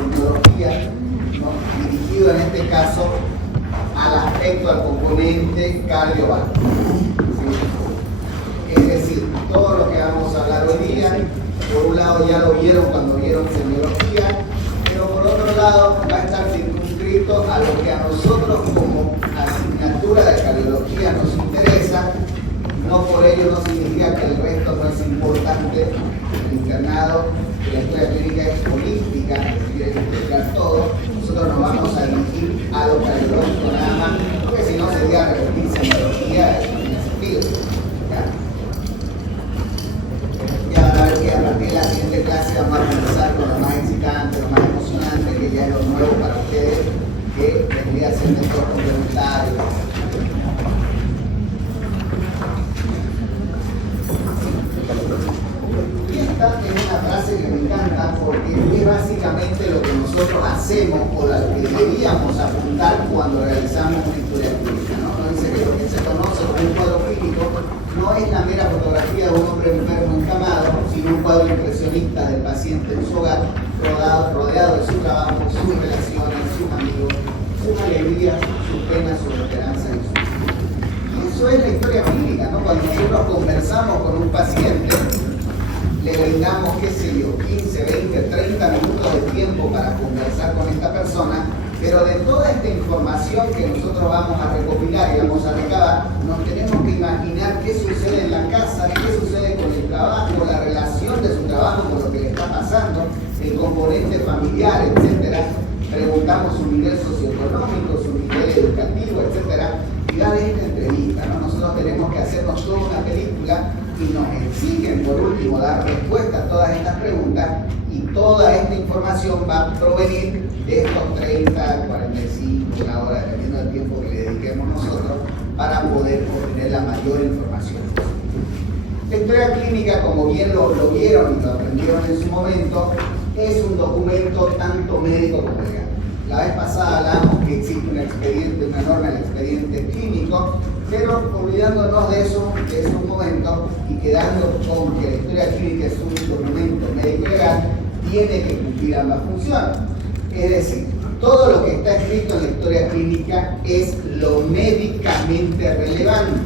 epidemiología, ¿no? Dirigido en este caso al aspecto, al componente cardiovascular. ¿Sí? Es decir, todo lo que vamos a hablar hoy día, por un lado ya lo vieron cuando vieron semiología, pero por otro lado va a estar circunscrito a lo que a nosotros como asignatura de cardiología nos interesa. No por ello no significa que el resto no es importante. El internado de la historia clínica es holística, quiere explicar todo. Nosotros nos vamos a dirigir a lo cardiológico nada más, porque si no sería repetir semiología en ese sentido. Ya van a ver que a partir de la siguiente clase vamos a comenzar con lo más excitante, lo más emocionante, que ya es lo nuevo para ustedes, que vendría a ser mejor complementario. Y esta es una frase que me encanta porque es básicamente lo que nosotros hacemos o lo que deberíamos apuntar cuando realizamos una historia clínica, ¿no? Nos dice que lo que se conoce como un cuadro clínico no es la mera fotografía de un hombre enfermo encamado, sino un cuadro impresionista del paciente en su hogar, rodeado de su trabajo, sus relaciones, sus amigos, sus alegrías, sus penas, sus esperanzas y sus vidas. Y eso es la historia clínica, ¿no? Cuando nosotros conversamos con un paciente, le brindamos, qué sé yo, 15, 20, 30 minutos de tiempo para conversar con esta persona, pero de toda esta información que nosotros vamos a recopilar y vamos a recabar, nos tenemos que imaginar qué sucede en la casa, qué sucede con el trabajo, la relación de su trabajo con lo que le está pasando, el componente familiar, etcétera. Preguntamos su nivel socioeconómico, su nivel educativo, etcétera. Y da de esta entrevista, ¿no? Nosotros tenemos que hacernos toda una película y nos exigen, por último, dar respuesta a todas estas preguntas, y toda esta información va a provenir de estos 30, 45, una hora, dependiendo del tiempo que le dediquemos nosotros, para poder obtener la mayor información. La historia clínica, como bien lo vieron y lo aprendieron en su momento, es un documento tanto médico como legal. La vez pasada hablamos que existe un expediente, una norma del expediente clínico, pero olvidándonos de eso un momento y quedando con que la historia clínica es un documento médico legal, tiene que cumplir ambas funciones. Es decir, todo lo que está escrito en la historia clínica es lo médicamente relevante,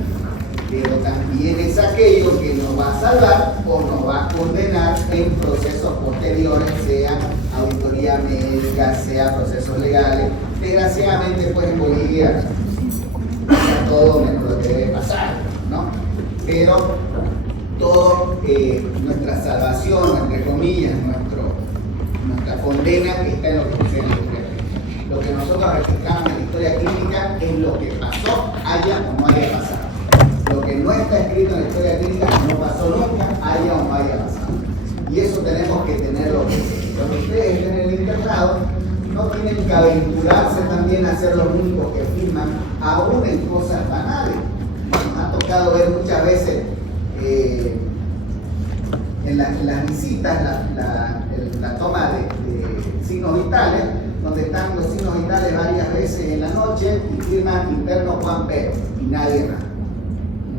pero también es aquello que nos va a salvar o nos va a condenar en procesos posteriores, sea auditoría médica, sea procesos legales. Desgraciadamente, pues en Bolivia todo menos lo que debe pasar, ¿no? Pero todo, nuestra salvación, entre comillas, nuestra condena está en lo que sucede en la historia clínica. Lo que nosotros registramos en la historia clínica es lo que pasó, haya o no haya pasado. Lo que no está escrito en la historia clínica no pasó nunca, haya o no haya pasado. Y eso tenemos que tenerlo presente. Cuando ustedes estén en el internado, no tienen que aventurarse también a ser los únicos que firman, aún en cosas banales. Nos ha tocado ver muchas veces en las visitas la toma de signos vitales, donde están los signos vitales varias veces en la noche y firman interno Juan Pedro y nadie más.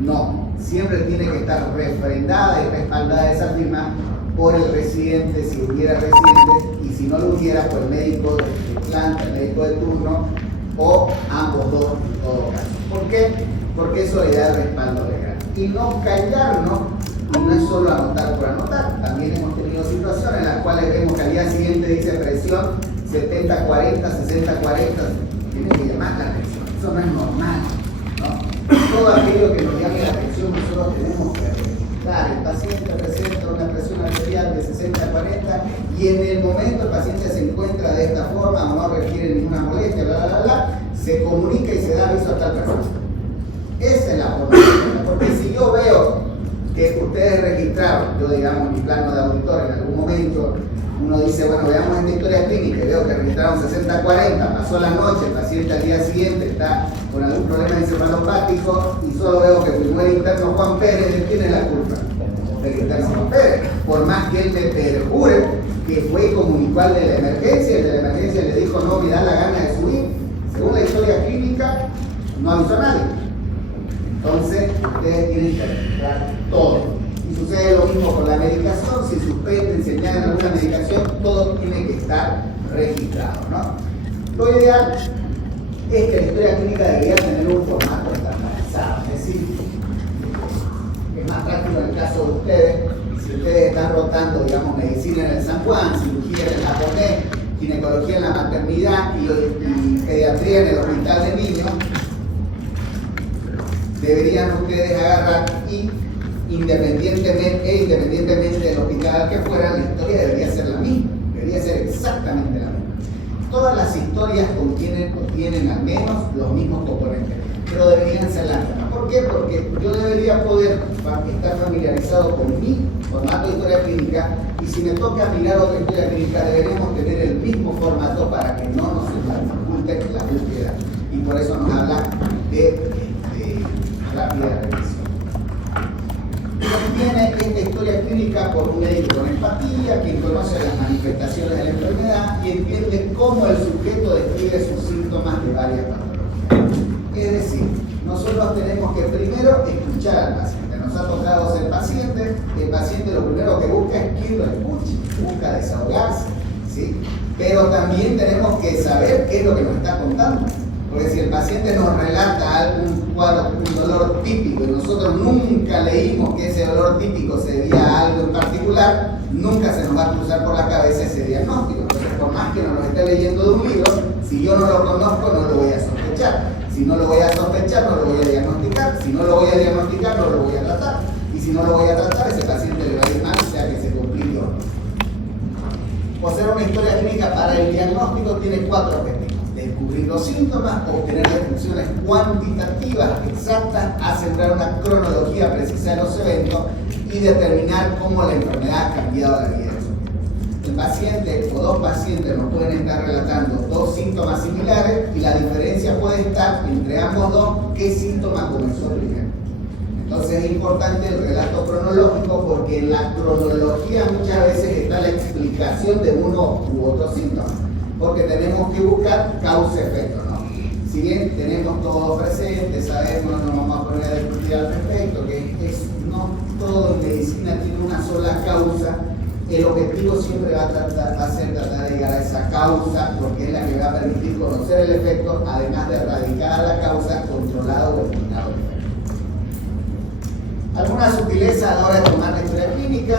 No, siempre tiene que estar refrendada y respaldada esa firma por el residente, si hubiera residente, y si no lo hubiera, por el médico de planta, el médico de turno, o ambos dos en todo caso. ¿Por qué? Porque eso le da el respaldo legal. Y no callarnos, y no es solo anotar por anotar. También hemos tenido situaciones en las cuales vemos que al día siguiente dice presión 70-40, 60-40, tiene que llamar la atención. Eso no es normal, ¿no? Todo aquello que nos llame la atención nosotros tenemos que registrar. El paciente presenta una presión arterial de 60-40 y en el momento el paciente se encuentra de esta forma o no requiere ninguna molestia, se comunica y se da aviso a tal persona. Esa es la forma, porque si yo veo que ustedes registraron, yo digamos mi plano de auditor en algún momento, uno dice, bueno, veamos esta historia clínica y veo que registraron 60-40, pasó la noche, el paciente al día siguiente está con algún problema encefalopático y solo veo que firmó el interno Juan Pérez, ¿de quién es la culpa? Del interno Juan Pérez. Por más que él me perjure que fue y comunicó al de la emergencia, el de la emergencia le dijo, no, me da la gana de subir, según la historia clínica, no avisó a nadie. Entonces, ustedes tienen que registrar todo. Y sucede lo mismo con la medicación, si suspenden, si añaden alguna medicación, todo tiene que estar registrado, ¿no? Lo ideal es que la historia clínica debería tener un formato estandarizado, es decir, es más práctico en el caso de ustedes, si ustedes están rotando, digamos, medicina en el San Juan, cirugía en el japonés, ginecología en la maternidad y pediatría en el hospital de niños, deberían ustedes agarrar y independientemente del hospital al que fuera, la historia debería ser la misma, debería ser exactamente la misma. Todas las historias contienen al menos los mismos componentes, pero deberían ser las mismas. ¿Por qué? Porque yo debería poder estar familiarizado con mi formato de historia clínica, y si me toca mirar otra historia clínica deberíamos tener el mismo formato para que no nos dificulte la búsqueda, y por eso nos habla de rápida revisión. Viene esta historia clínica por un médico con empatía, quien conoce las manifestaciones de la enfermedad y entiende cómo el sujeto describe sus síntomas de varias patologías. Es decir, nosotros tenemos que primero escuchar al paciente. Nos ha tocado ser pacientes, el paciente lo primero que busca es quien lo escuche, busca desahogarse, ¿sí? Pero también tenemos que saber qué es lo que nos está contando. Porque si el paciente nos relata algún cuadro, un dolor típico, y nosotros nunca leímos que ese dolor típico se debía a algo en particular, nunca se nos va a cruzar por la cabeza ese diagnóstico. Entonces, por más que nos lo esté leyendo de un libro, si yo no lo conozco, no lo voy a sospechar. Si no lo voy a sospechar, no lo voy a diagnosticar. Si no lo voy a diagnosticar, no lo voy a tratar. Y si no lo voy a tratar, ese paciente le va a ir mal, o sea que se complique o no. Hacer una historia clínica para el diagnóstico tiene 4 objetivos: descubrir los síntomas, obtener descripciones cuantitativas exactas, asegurar una cronología precisa de los eventos y determinar cómo la enfermedad ha cambiado la vida del sujeto. El paciente o 2 pacientes nos pueden estar relatando 2 síntomas similares y la diferencia puede estar entre ambos 2 qué síntoma comenzó primero. Entonces es importante el relato cronológico, porque en la cronología muchas veces está la explicación de uno u otro síntoma, porque tenemos que buscar causa-efecto, ¿no? Si bien tenemos todo presente, sabemos, no nos vamos a poner a discutir al respecto, que no todo en medicina tiene una sola causa, el objetivo siempre va a ser tratar de llegar a esa causa, porque es la que va a permitir conocer el efecto, además de erradicar a la causa, controlado o eliminado el efecto. Alguna sutileza a la hora de tomar la historia clínica,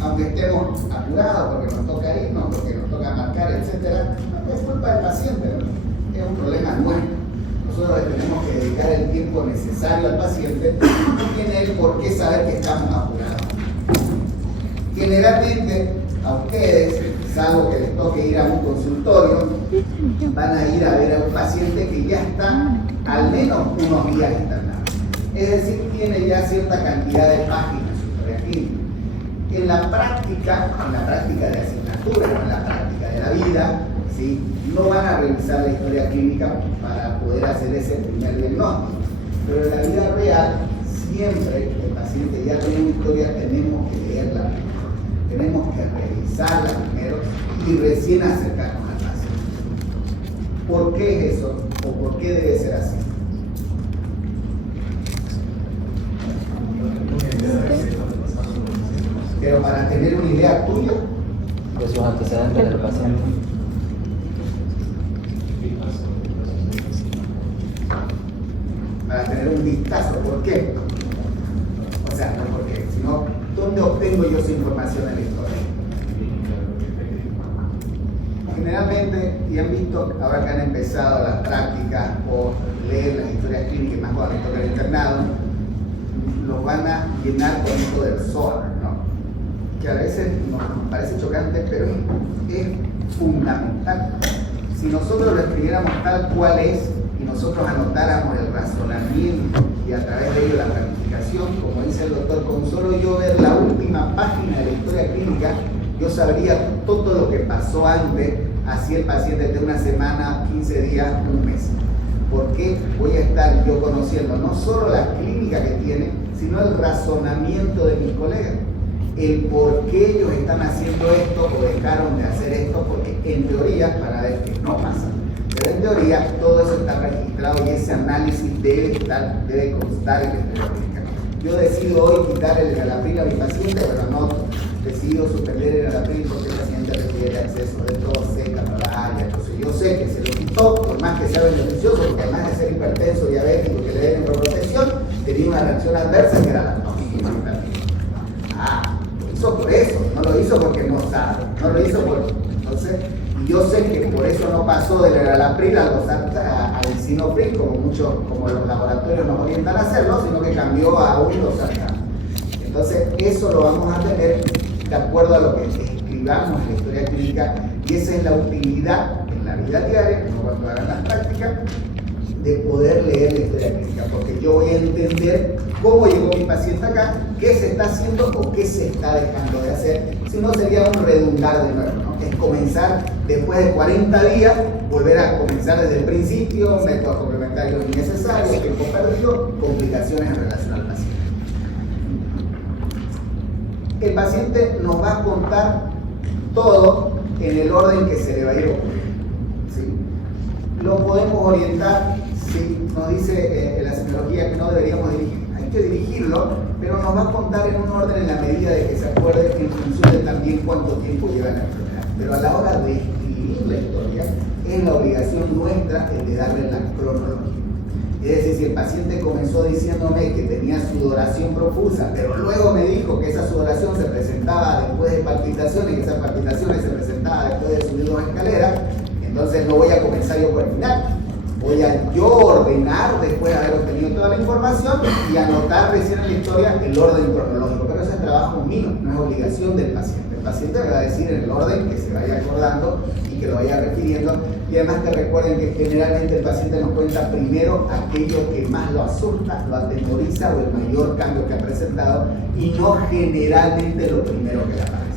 aunque estemos apurados porque nos toca irnos, porque nos toca marcar, etc., no es culpa del paciente, ¿no? Es un problema nuestro. Nosotros le tenemos que dedicar el tiempo necesario al paciente, no tiene él por qué saber que estamos apurados. Generalmente, a ustedes, salvo que les toque ir a un consultorio, van a ir a ver a un paciente que ya está al menos unos días internado. Es decir, tiene ya cierta cantidad de páginas su historia clínica. En la práctica de asignatura, en la práctica de la vida, ¿sí?, no van a revisar la historia clínica para poder hacer ese primer diagnóstico. Pero en la vida real, siempre que el paciente ya tiene una historia, tenemos que leerla primero. Tenemos que revisarla primero y recién acercarnos al paciente. ¿Por qué es eso? ¿O por qué debe ser así? Pero para tener una idea tuya de sus antecedentes del paciente. Para tener un vistazo, ¿por qué? O sea, no por qué, sino ¿dónde obtengo yo esa información en la historia? Generalmente, y han visto ahora que han empezado las prácticas por leer las historias clínicas, más cuando les toca el internado, los van a llenar con esto del SOAR, ¿no? Que a veces nos parece chocante, pero es fundamental. Si nosotros lo escribiéramos tal cual es y nosotros anotáramos el razonamiento y a través de ello la planificación, como dice el doctor, con solo yo ver la última página de la historia clínica, yo sabría todo lo que pasó antes, así el paciente de una semana, 15 días, un mes. Porque voy a estar yo conociendo no solo la clínica que tiene, sino el razonamiento de mis colegas, el por qué ellos están haciendo esto o dejaron de hacer esto, porque en teoría, para ver que no pasa, pero en teoría todo eso está registrado y ese análisis debe constar en la historia clínica. Yo decido hoy quitar el enalapril a mi paciente, pero no decido suspender el enalapril porque el paciente requiere acceso de tos seca. reacción adversa que era la tos. Lo hizo por eso, no lo hizo porque no sabe, no lo hizo por... Entonces, y yo sé que por eso no pasó del enalapril al encinofril, como los laboratorios nos orientan a hacerlo, sino que cambió a un losartán. Entonces, eso lo vamos a tener de acuerdo a lo que escribamos en la historia clínica, y esa es la utilidad en la vida diaria, como cuando hagan las prácticas, de poder leer la historia clínica, porque yo voy a entender cómo llegó mi paciente acá, qué se está haciendo o qué se está dejando de hacer. Si no, sería un redundar de nuevo, ¿no? Es comenzar después de 40 días, volver a comenzar desde el principio, métodos complementarios innecesarios, tiempo perdido, complicaciones en relación al paciente. El paciente nos va a contar todo en el orden que se le va a ir ocurriendo, ¿sí? Lo podemos orientar, si nos dice la semiología que no deberíamos dirigir, hay que dirigirlo, pero nos va a contar en un orden en la medida de que se acuerde en función de también cuánto tiempo lleva la enfermedad. Pero a la hora de escribir la historia, es la obligación nuestra el de darle la cronología. Es decir, si el paciente comenzó diciéndome que tenía sudoración profusa, pero luego me dijo que esa sudoración se presentaba después de palpitaciones y que esas palpitaciones se presentaban después de subir 2 escaleras, entonces no voy a comenzar yo por el final. Voy a yo ordenar después de haber obtenido toda la información y anotar recién en la historia el orden cronológico. Pero eso es trabajo mío, no es obligación del paciente. El paciente me va a decir en el orden que se vaya acordando y que lo vaya refiriendo. Y además que recuerden que generalmente el paciente nos cuenta primero aquello que más lo asusta, lo atemoriza o el mayor cambio que ha presentado, y no generalmente lo primero que le aparece.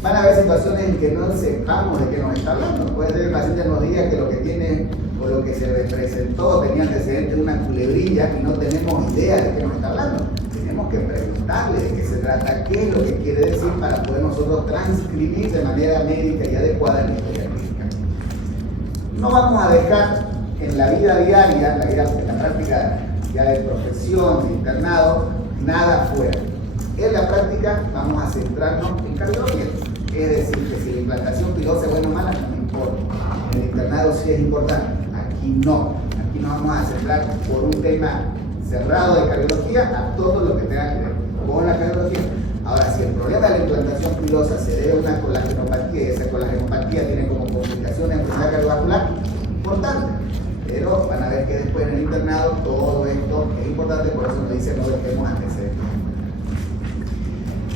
Van a haber situaciones en que no sepamos de qué nos está hablando. Puede ser que el paciente nos diga que lo que tiene o lo que se le presentó tenía antecedentes de una culebrilla y no tenemos idea de qué nos está hablando. Tenemos que preguntarle de qué se trata, qué es lo que quiere decir, para poder nosotros transcribir de manera médica y adecuada en la historia clínica. No vamos a dejar en la vida diaria, en la práctica ya de profesión, de internado, nada fuera. En la práctica vamos a centrarnos en cardiología. Es decir, que si la implantación pilosa es buena o mala, no me importa. En el internado sí es importante, aquí no. Aquí nos vamos a centrar por un tema cerrado de cardiología a todo lo que tenga que ver con la cardiología. Ahora, si el problema de la implantación pilosa se debe a una colagenopatía, y esa colagenopatía tiene como complicación enfermedad cardiovascular, importante. Pero van a ver que después en el internado todo esto es importante, por eso nos dice no dejemos antecedentes.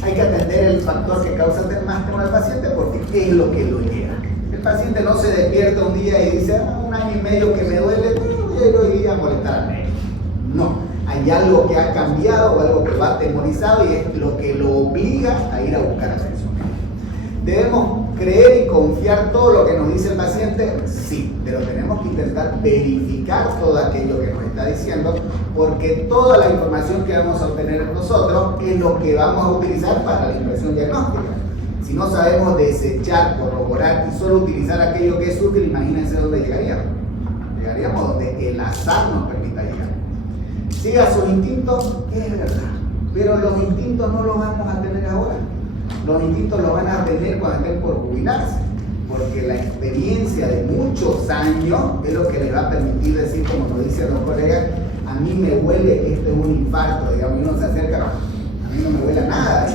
Hay que atender el factor que causa más temor al paciente, porque ¿qué es lo que lo lleva? El paciente no se despierta un día y dice, 1 año y medio que me duele, pero yo iría a molestar al médico. No, hay algo que ha cambiado o algo que lo ha atemorizado y es lo que lo obliga a ir a buscar atención. ¿Debemos creer y confiar todo lo que nos dice el paciente? Sí, pero tenemos que intentar verificar todo aquello que nos está diciendo, porque toda la información que vamos a obtener nosotros es lo que vamos a utilizar para la impresión diagnóstica. Si no sabemos desechar, corroborar y solo utilizar aquello que es útil, imagínense dónde llegaríamos. Llegaríamos donde el azar nos permita llegar. Siga sus instintos, es verdad, pero los instintos no los vamos a tener ahora. Los instintos los van a tener cuando estén por jubilarse, porque la experiencia de muchos años es lo que les va a permitir decir, como nos dicen los colegas, a mí me huele que esto es un infarto, digamos, y uno se acerca, a mí no me huele a nada,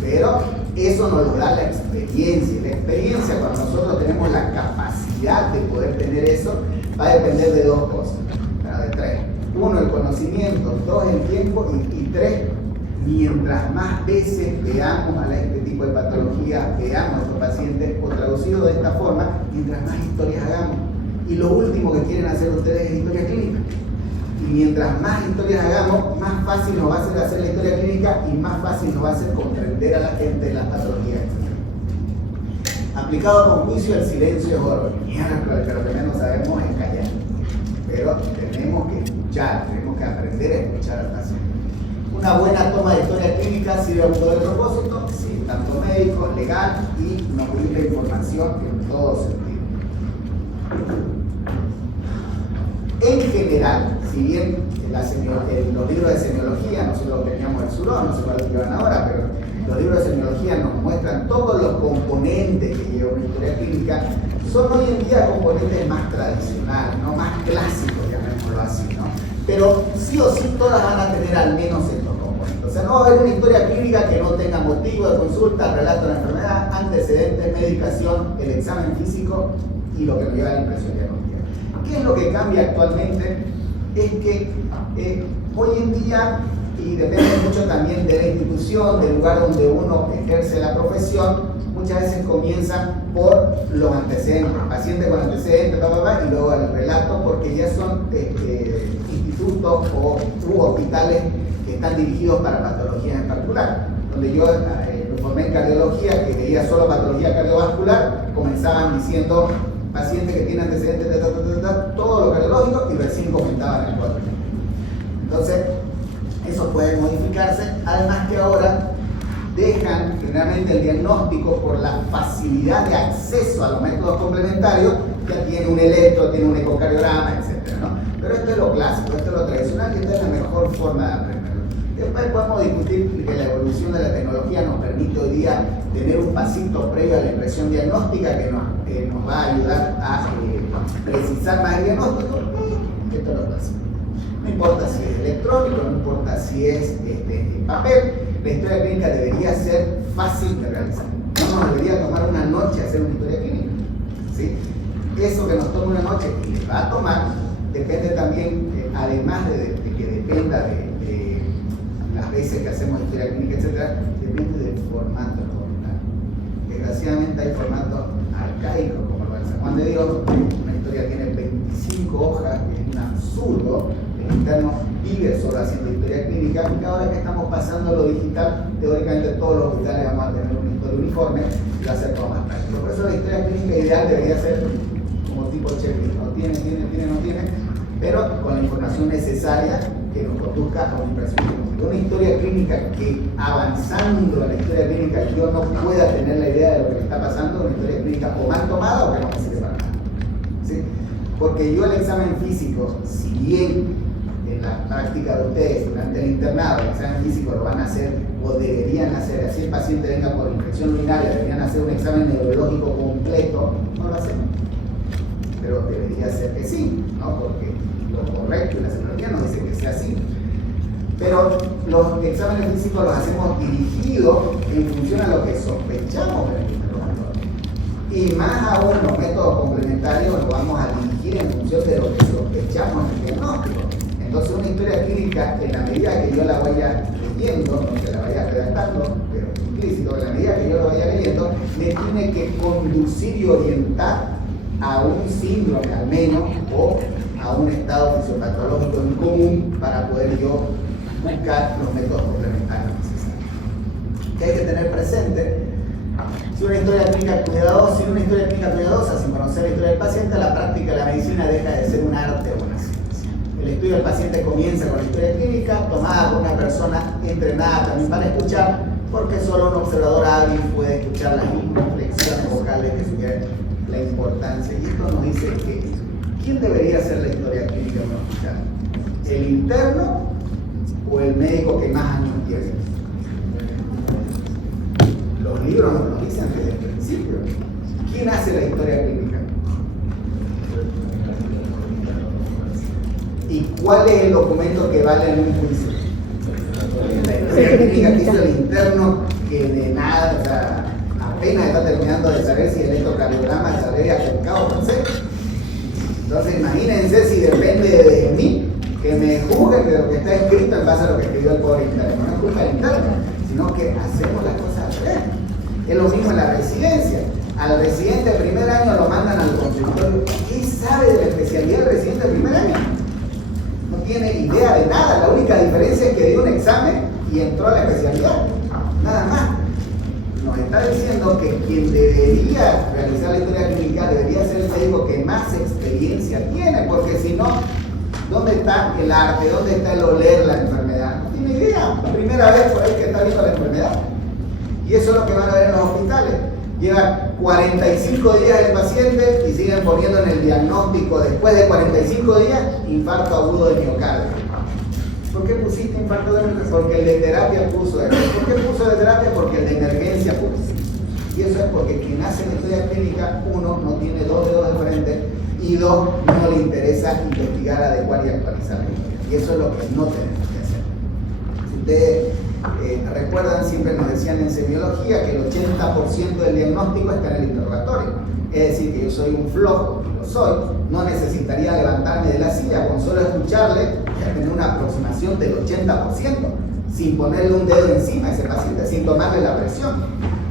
pero eso nos lo da la experiencia. La experiencia, cuando nosotros tenemos la capacidad de poder tener eso, va a depender de 2 cosas, de 3. 1, el conocimiento; 2, el tiempo; y 3, mientras más veces veamos a este tipo de patología, veamos a nuestros pacientes, o traducido de esta forma, mientras más historias hagamos. Y lo último que quieren hacer ustedes es historia clínica. Y mientras más historias hagamos, más fácil nos va a hacer la historia clínica y más fácil nos va a hacer comprender a la gente las patologías. Aplicado con juicio, el silencio es oro. Pero lo que menos sabemos es callar. Pero tenemos que escuchar, tenemos que aprender a escuchar al paciente. Una buena toma de historia clínica sirve a un doble propósito, sí, tanto médico, legal, y nos brinda información en todo sentido. En general, si bien los libros de semiología, nosotros teníamos el Surón, no sé cuál lo llevan ahora, pero los libros de semiología nos muestran todos los componentes que lleva una historia clínica, son hoy en día componentes más tradicionales, no más clásicos, llamémoslo así, ¿no? pero sí o sí todas van a tener al menos estos componentes. O sea, no va a haber una historia clínica que no tenga motivo de consulta, relato de la enfermedad, antecedentes, medicación, el examen físico y lo que nos lleva a la impresión diagnóstica. ¿Qué es lo que cambia actualmente? Es que hoy en día, y depende mucho también de la institución, del lugar donde uno ejerce la profesión, muchas veces comienzan por los antecedentes, paciente con antecedentes, y luego el relato, porque ya son institutos u hospitales que están dirigidos para patologías en particular. Donde yo me formé en cardiología, que veía solo patología cardiovascular, comenzaban diciendo paciente que tiene antecedentes de todo lo cardiológico y recién comentaban el cuadro. Entonces, eso puede modificarse, además que ahora dejan generalmente el diagnóstico por la facilidad de acceso a los métodos complementarios, ya tiene un electro, tiene un ecocardiograma, etc., ¿no? Pero esto es lo clásico, esto es lo tradicional y esta es la mejor forma de aprenderlo. Después podemos discutir que la evolución de la tecnología nos permite hoy día tener un pasito previo a la impresión diagnóstica que nos va a ayudar a precisar más el diagnóstico. Esto es lo clásico. No importa si es electrónico, no importa si es en papel, la historia clínica debería ser fácil de realizar. No nos debería tomar una noche hacer una historia clínica, ¿sí? Eso que nos toma una noche y le va a tomar, depende también, además de que dependa de las veces que hacemos historia clínica, etc., depende del formato documental. Desgraciadamente hay formatos arcaicos, como el de San Juan de Dios, una historia tiene 25 hojas, que es un absurdo. El interno vive solo haciendo historia clínica, y ahora que estamos pasando a lo digital, teóricamente todos los hospitales vamos a tener una historia uniforme y va a ser todo más práctico. Por eso la historia clínica ideal debería ser como tipo checklist, no tiene, pero con la información necesaria que nos conduzca a una impresión. Una historia clínica que avanzando en la historia clínica yo no pueda tener la idea de lo que me está pasando, una historia clínica o mal tomada o que no me sirve para nada, ¿sí? Porque yo el examen físico, si bien en la práctica de ustedes durante el internado el examen físico lo van a hacer o deberían hacer, así el paciente venga por infección urinaria, deberían hacer un examen neurológico completo, no lo hacemos, pero debería ser que sí, ¿no? Porque lo correcto y la psicología nos dice que sea así. Pero los exámenes físicos los hacemos dirigidos en función a lo que sospechamos del interrogatorio. Y más aún los métodos complementarios los vamos a dirigir en función de lo que sospechamos en el diagnóstico. Entonces una historia clínica, en la medida que yo la vaya leyendo, no que la vaya redactando, pero implícito, en la medida que yo la vaya leyendo, me tiene que conducir y orientar a un síndrome al menos, o a un estado fisiopatológico en común para poder yo buscar los métodos complementarios necesarios. ¿Qué hay que tener presente? Si una historia clínica cuidadosa, sin conocer la historia del paciente, la práctica de la medicina deja de ser un arte o una ciencia. El estudio del paciente comienza con la historia clínica, tomada por una persona entrenada también para escuchar, porque solo un observador hábil puede escuchar las inflexiones vocales que sugieren la importancia. Y esto nos dice que ¿quién debería hacer la historia clínica en un hospital? ¿El interno o el médico que más años tiene? Los libros nos lo dicen desde el principio. ¿Quién hace la historia clínica? ¿Y cuál es el documento que vale en un juicio? La historia clínica que hizo el interno, que de nada, o sea, apenas está terminando de saber si el electrocardiograma se habría acercado por ser. Entonces imagínense si depende de mí que me juzguen de lo que está escrito en base a lo que escribió el pobre interno. No es culpa del interno, sino que hacemos las cosas al revés. Es lo mismo en la residencia. Al residente de primer año lo mandan al consultorio. ¿Qué sabe de la especialidad del residente de primer año? No tiene idea de nada. La única diferencia es que dio un examen y entró a la especialidad. Nada más. Nos está diciendo que quien debería realizar la historia clínica debería ser el médico que más experiencia tiene, porque si no, ¿dónde está el arte? ¿Dónde está el oler la enfermedad? No tiene idea. La primera vez por ahí que está viendo la enfermedad. Y eso es lo que van a ver en los hospitales. Lleva 45 días el paciente y siguen poniendo en el diagnóstico, después de 45 días, infarto agudo de miocardio. ¿Por qué pusiste infarto de miocardio? Porque el de terapia puso eso. ¿Por qué puso de terapia? Porque el de emergencia puso. Y eso es porque quien hace la historia clínica, uno, no tiene dos dedos de frente, Y dos, no le interesa investigar, adecuar y actualizar la historia. Y eso es lo que no tenemos que hacer. Si ustedes recuerdan, siempre nos decían en semiología que el 80% del diagnóstico está en el interrogatorio. Es decir, que yo soy un flojo, y lo soy, no necesitaría levantarme de la silla, con solo escucharle, ya tener una aproximación del 80%, sin ponerle un dedo encima a ese paciente, sin tomarle la presión.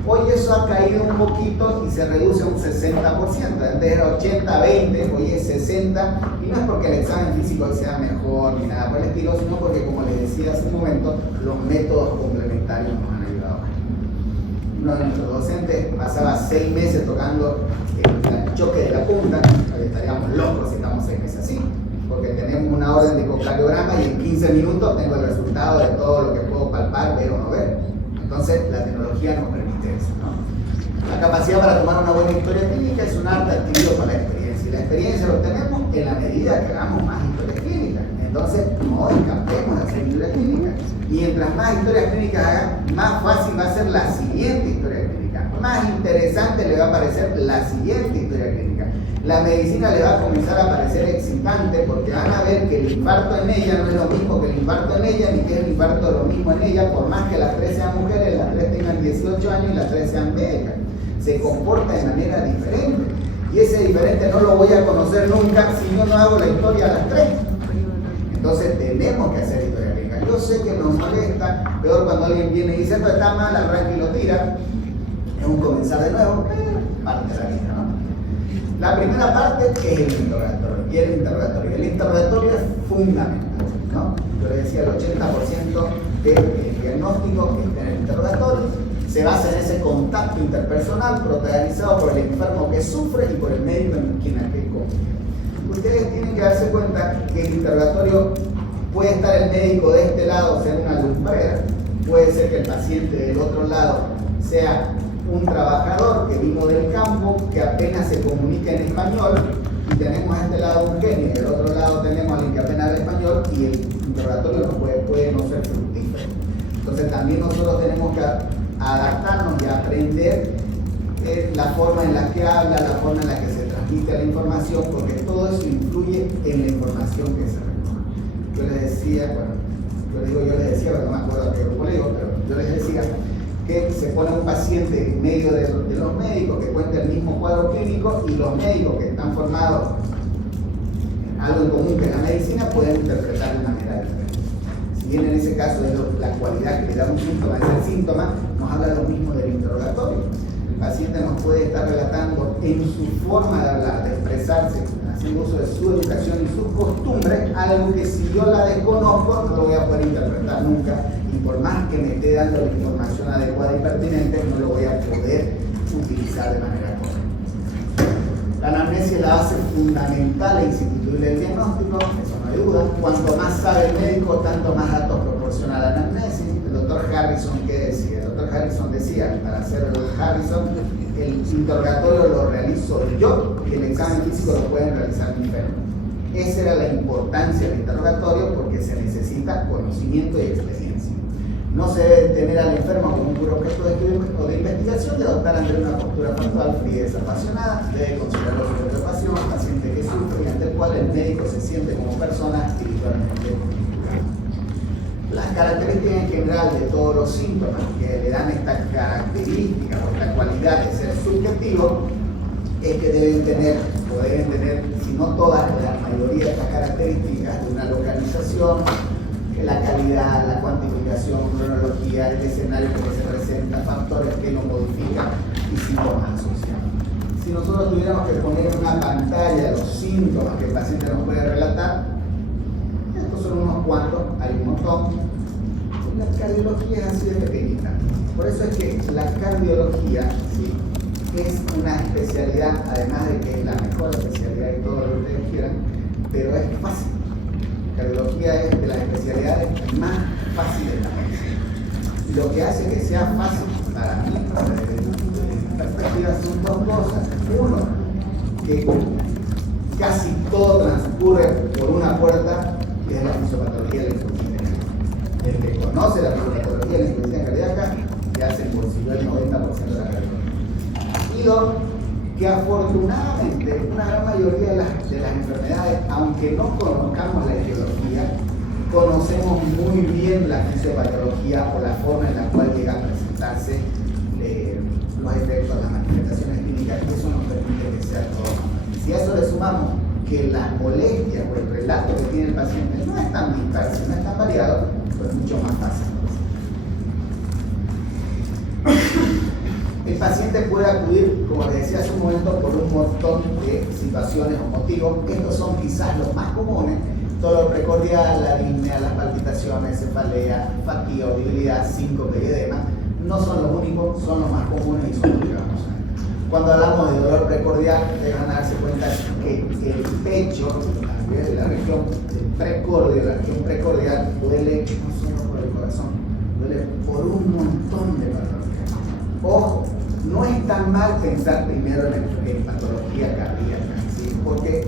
Hoy eso ha caído un poquito y se reduce a un 60%. Antes era 80-20, hoy es 60%, y no es porque el examen físico sea mejor ni nada por el estilo, sino porque, como les decía hace un momento, los métodos complementarios nos han ayudado. Uno de nuestros docentes pasaba 6 meses tocando el choque de la punta, estaríamos locos si estamos 6 meses así, porque tenemos una orden de ecocardiograma y en 15 minutos tengo el resultado de todo lo que puedo palpar, ver o no ver. Entonces la tecnología nos permite eso, ¿no? La capacidad para tomar una buena historia clínica es un arte adquirido con la experiencia, y la experiencia lo obtenemos en la medida que hagamos más historias clínicas. Entonces no escapemos de hacer historias clínicas. Mientras más historias clínicas hagan, más fácil va a ser la siguiente historia clínica, más interesante le va a parecer la siguiente historia clínica. La medicina le va a comenzar a parecer excitante, porque van a ver que el infarto en ella no es lo mismo que el infarto en ella, ni que el infarto es lo mismo en ella, por más que las 3 sean mujeres, las 3 tengan 18 años y las 3 sean médicas. Se comporta de manera diferente, y ese diferente no lo voy a conocer nunca si yo no hago la historia a las 3. Entonces tenemos que hacer historia clínica. Yo sé que nos molesta, peor cuando alguien viene y dice esto está mal, arranca y lo tira. Es un comenzar de nuevo, parte de la vida, ¿no? La primera parte es el interrogatorio. Y el interrogatorio es fundamental, ¿no? Yo les decía, el 80% del diagnóstico que está en el interrogatorio se basa en ese contacto interpersonal protagonizado por el enfermo que sufre y por el médico en quien aquel confía. Ustedes tienen que darse cuenta que el interrogatorio puede estar el médico de este lado, sea una lumbrera, puede ser que el paciente del otro lado sea un trabajador que vino del campo, que apenas se comunica en español, y tenemos a este lado un genio, y del otro lado tenemos a alguien que apenas habla español, y el interrogatorio no puede no ser fructífero. Entonces también nosotros tenemos que adaptarnos y aprender la forma en la que habla, la forma en la que se transmite la información, porque todo eso influye en la información que se recoge. Yo les decía, pero no me acuerdo a qué grupo le digo, pero yo les decía que se pone un paciente en medio de los médicos que cuenta el mismo cuadro clínico, y los médicos que están formados en algo en común que es la medicina pueden interpretar de manera diferente. Si bien en ese caso es la cualidad que le da un síntoma, es el síntoma, nos habla lo mismo del interrogatorio. El paciente nos puede estar relatando en su forma de hablar, de expresarse, haciendo uso de su educación y sus costumbres, algo que si yo la desconozco no lo voy a poder interpretar nunca, y por más que me esté dando la información adecuada y pertinente, no lo voy a poder utilizar de manera correcta. La anamnesis es la base fundamental e instituible del diagnóstico, eso no hay duda. Cuanto más sabe el médico, tanto más datos proporciona la anamnesis. El doctor Harrison, ¿qué decía? El doctor Harrison decía, para hacer el Harrison, el interrogatorio lo realizo yo y el examen físico lo pueden realizar mi enfermo. Esa era la importancia del interrogatorio, porque se necesita conocimiento y experiencia. No se debe tener al enfermo como un puro objeto de estudio o de investigación y adoptar ante una postura factual fría y desapasionada. Debe considerarlo su preocupación, paciente que sufre y ante el cual el médico se siente como persona espiritualmente vinculada. Las características en general de todos los síntomas que le dan esta característica o esta cualidad de ser subjetivo es que deben tener, si no todas, la mayoría de estas características de una localización, la calidad, la cuantificación, cronología, el escenario que se presenta, factores que lo modifican y síntomas asociados. Si nosotros tuviéramos que poner en una pantalla los síntomas que el paciente nos puede relatar, estos son unos cuantos, hay un montón. La cardiología es así de pequeñita. Por eso es que la cardiología, ¿sí?, es una especialidad, además de que es la mejor especialidad de todo lo que ustedes quieran, pero es fácil. La cardiología es de las especialidades más fáciles de la medicina. Y lo que hace que sea fácil para mí, desde mi perspectiva, son dos cosas. Uno, que casi todo transcurre por una puerta, que es la fisiopatología de la insuficiencia cardíaca. El que conoce la fisiopatología de la insuficiencia cardíaca ya se embolsilló el 90% de la cardiología. Y dos, que afortunadamente una gran mayoría de las enfermedades, aunque no conozcamos la etiología, conocemos muy bien la fisiopatología o la forma en la cual llega a presentarse los efectos, las manifestaciones clínicas, y eso nos permite que sea todo más fácil. Si a eso le sumamos que las molestias o el relato que tiene el paciente no es tan disperso, no es tan variado, pues es mucho más fácil. El paciente puede acudir, como les decía hace un momento, por un montón de situaciones o motivos. Estos son quizás los más comunes: dolor precordial, la disnea, las palpitaciones, cefalea, fatiga, debilidad, síncope y edema. No son los únicos, son los más comunes y son los que vamos a ver. Cuando hablamos de dolor precordial, dejan darse cuenta que el pecho, la región precordial, la región precordial duele no solo por el corazón, duele por un montón de patologías. Ojo, no es tan mal pensar primero en patología cardíaca, ¿sí? Porque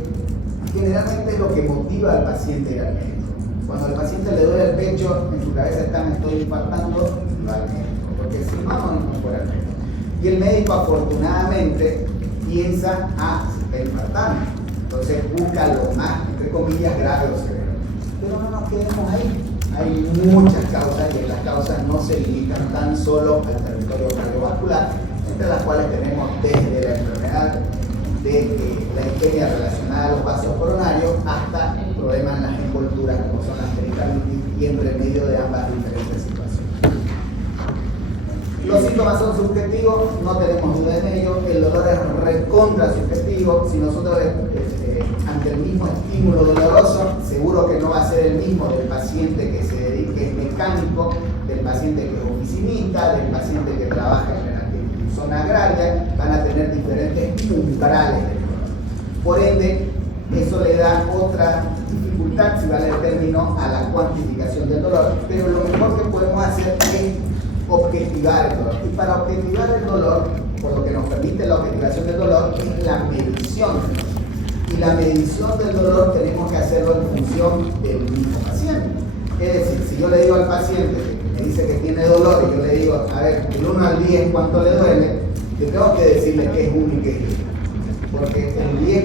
generalmente es lo que motiva al paciente a ir al médico. Cuando al paciente le duele el pecho, en su cabeza está: me estoy infartando, va al médico, porque si no fuera al médico. Y el médico afortunadamente piensa: se está infartando, entonces busca lo más, entre comillas, grave o severo. Pero no nos quedemos ahí. Hay muchas causas, y las causas no se limitan tan solo al territorio cardiovascular, entre las cuales tenemos desde la enfermedad de la isquemia relacionada a los vasos coronarios hasta problemas en las envolturas, como son las peritonitis, y entre medio de ambas diferentes situaciones. Los síntomas son subjetivos, no tenemos duda en ello. El dolor es recontra subjetivo. Si nosotros ante el mismo estímulo doloroso, seguro que no va a ser el mismo del paciente que se dedique, es mecánico, del paciente que es oficinista, del paciente que trabaja en la zona agraria. Van a tener diferentes umbrales de dolor. Por ende, eso le da otra dificultad, si vale el término, a la cuantificación del dolor. Pero lo mejor que podemos hacer es objetivar el dolor. Y para objetivar el dolor, por lo que nos permite la objetivación del dolor, es la medición del dolor. Y la medición del dolor tenemos que hacerlo en función del mismo paciente. Es decir, si yo le digo al paciente que me dice que tiene dolor y yo le digo: a ver, del 1 al 10, ¿cuánto le duele?, yo tengo que decirle que es 1 y que es 10. Porque el 10,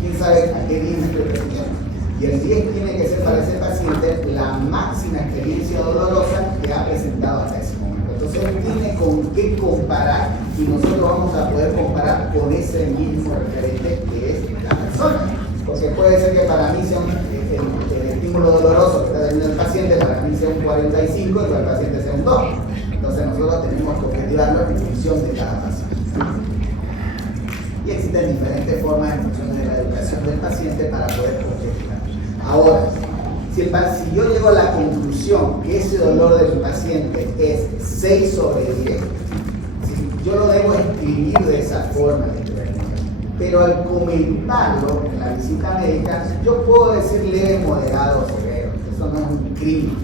¿quién sabe a qué 10 me estoy refiriendo? Y el 10 tiene que ser para ese paciente la máxima experiencia dolorosa que ha presentado hasta ese momento. Entonces él tiene con qué comparar, y nosotros vamos a poder comparar con ese mismo referente que es la persona. Porque puede ser que para mí sea el estímulo doloroso que está teniendo el paciente, para mí sea un 45 y para el paciente sea un 2. Entonces nosotros tenemos que objetivarlo en función de cada paciente. Y existen diferentes formas en función de la educación del paciente para poder objetivar. Ahora, si yo llego a la conclusión que ese dolor del paciente es 6 sobre 10, ¿sí?, yo lo debo escribir de esa forma. Pero al comentarlo en la visita médica, yo puedo decir leve, moderado o severo. Eso no es un crimen.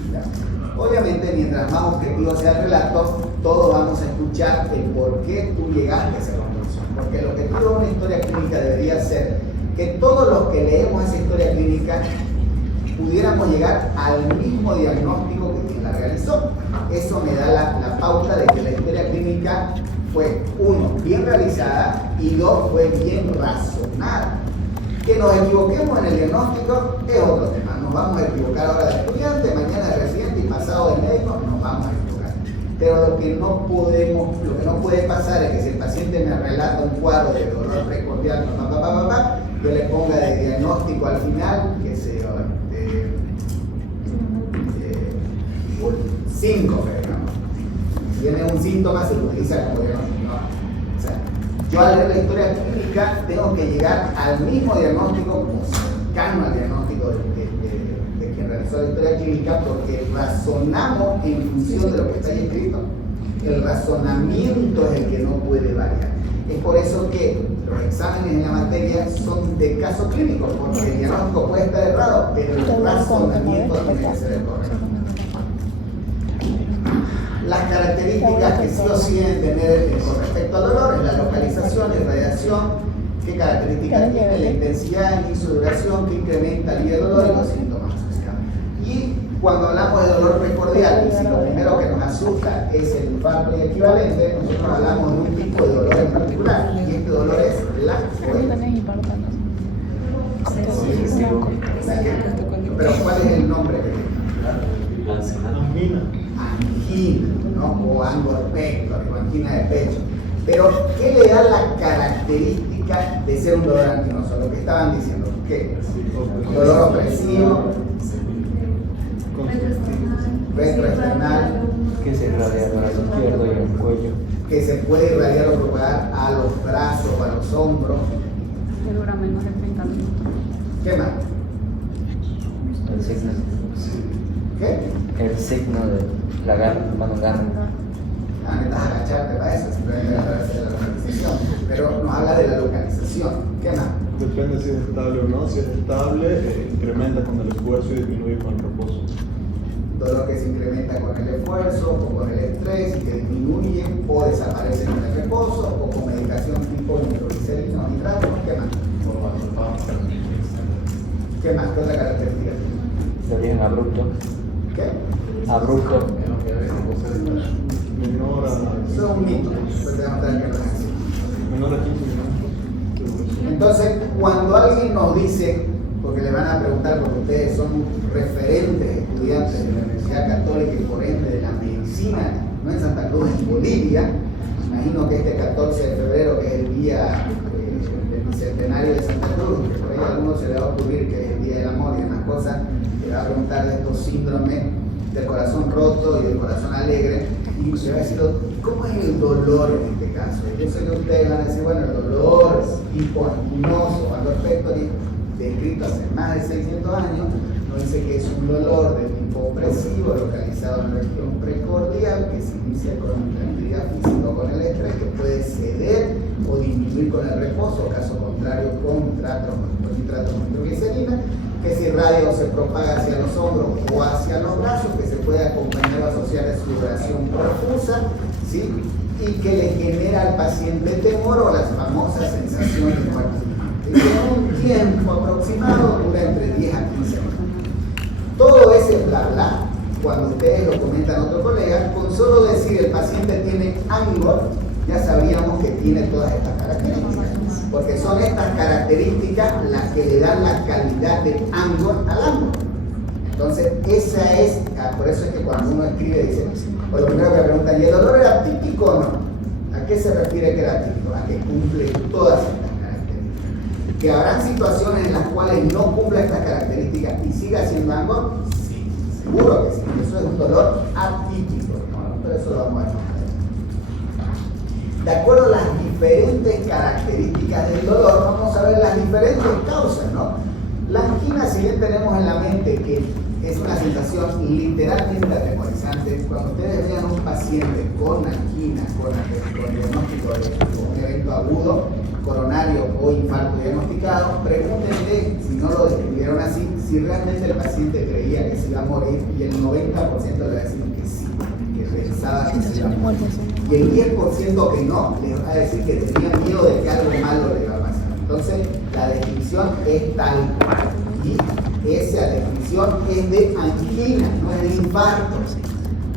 Obviamente, mientras más objetivo sea el relato, todos vamos a escuchar el por qué tú llegaste a esa conclusión. Porque lo que tú de una historia clínica debería ser que todos los que leemos esa historia clínica pudiéramos llegar al mismo diagnóstico que quien la realizó. Eso me da la pauta de que la historia clínica fue, 1, bien realizada, y 2, fue bien razonada. Que nos equivoquemos en el diagnóstico es otro tema. Nos vamos a equivocar ahora de estudiante, mañana de residente y pasado de médico, nos vamos a equivocar. Pero lo que no puede pasar es que si el paciente me relata un cuadro de dolor precordial, yo le ponga de diagnóstico al final, que se 5, ¿no? Tiene un síntoma, se lo utiliza como diagnóstico. No. O sea, yo al leer la historia clínica tengo que llegar al mismo diagnóstico, como cercano al diagnóstico de quien realizó la historia clínica, porque razonamos en función de lo que está ahí escrito. El razonamiento es el que no puede variar. Es por eso que los exámenes en la materia son de caso clínico, porque el diagnóstico puede estar errado, pero el razonamiento tiene que ser el correcto. Las características que sí o sí deben tener con respecto al dolor es la localización, la radiación, qué características tiene, la intensidad, el inicio de duración, que incrementa el nivel de dolor y los síntomas asociados. Y cuando hablamos de dolor precordial, y si lo primero que nos asusta es el infarto y equivalente, nosotros hablamos de un tipo de dolor en particular, y este dolor es la pero ¿cuál es el nombre que tiene? Angina. Angina, ¿no? O angor pector, o angina de pecho. Pero, ¿qué le da la característica de ser un dolor anginoso? Lo que estaban diciendo, ¿qué? Dolor opresivo, retroesternal, Que se irradia al brazo izquierdo y al cuello. que se puede irradiar o propagar a los brazos o a los hombros. Que dura menos de 30 minutos. ¿Qué más? El signo. ¿Qué? El signo de la gana, mano gana. Ah, necesitas agacharte para eso, simplemente para hacer la localización. Pero nos habla de la localización. ¿Qué más? Depende si es estable o no. Si es estable, incrementa con el esfuerzo y disminuye con el reposo. Dolor que se incrementa con el esfuerzo o con el estrés y que disminuye o desaparece con el reposo o con medicación tipo nitroglicerina o nitrato. ¿Qué más? ¿Qué más? ¿Qué otra característica tiene? De origen abrupto. ¿Qué? Abrupto. Menor a, Eso es un mito. Después te vamos a dar que no es así. menor a 15 minutos. Entonces, cuando alguien nos dice, porque le van a preguntar, porque ustedes son referentes estudiantes de la Universidad Católica y por ende de la medicina, no en Santa Cruz, en Bolivia, imagino que este 14 de febrero, que es el día del bicentenario de Santa Cruz, que por ahí a algunos se le va a ocurrir que es el Día del Amor y demás cosas, le va a preguntar de estos síndromes del corazón roto y del corazón alegre, y se va a decir, ¿cómo es el dolor en este caso? Yo sé que ustedes van a decir, bueno, el dolor tipo anginoso, angor pectoris, descrito hace más de 600 años, nos dice que es un dolor de tipo opresivo, localizado en la región precordial, que se inicia con la actividad física o con el estrés, que puede ceder o disminuir con el reposo, caso contrario con nitrato o nitroglicerina, que se irradia o se propaga hacia los hombros o hacia los brazos, que se puede acompañar o asociar a sudoración profusa, ¿sí? Y que le genera al paciente temor o las famosas sensaciones de muerte. En un tiempo aproximado dura entre 10 a 15 minutos. Todo ese bla bla, cuando ustedes lo comentan a otro colega, con solo decir el paciente tiene angor, ya sabríamos que tiene todas estas características, porque son estas características las que le dan la calidad de angor al angor. Entonces, esa es, por eso es que cuando uno escribe dice, o lo primero que le preguntan, ¿y el dolor era típico o no? ¿A qué se refiere que era típico? A que cumple todas estas características. ¿Que habrán situaciones en las cuales no cumple estas características y siga siendo angor? Sí, seguro que sí. Eso es un dolor atípico, ¿no? Pero eso lo vamos a ver. De acuerdo a las diferentes características del dolor, vamos a ver las diferentes causas, ¿no? La angina, si bien tenemos en la mente que es una sensación literalmente atemorizante, cuando ustedes vean un paciente con angina, con diagnóstico de un evento agudo, coronario o infarto diagnosticado, pregúntenle, si no lo describieron así, si realmente el paciente creía que se iba a morir, y el 90% le va a decir que sí, que pensaba que se iba a morir. Y el 10% que no, les va a decir que tenía miedo de que algo malo le iba a pasar. Entonces, la descripción es tal cual. Y esa descripción es de angina, no es de infarto.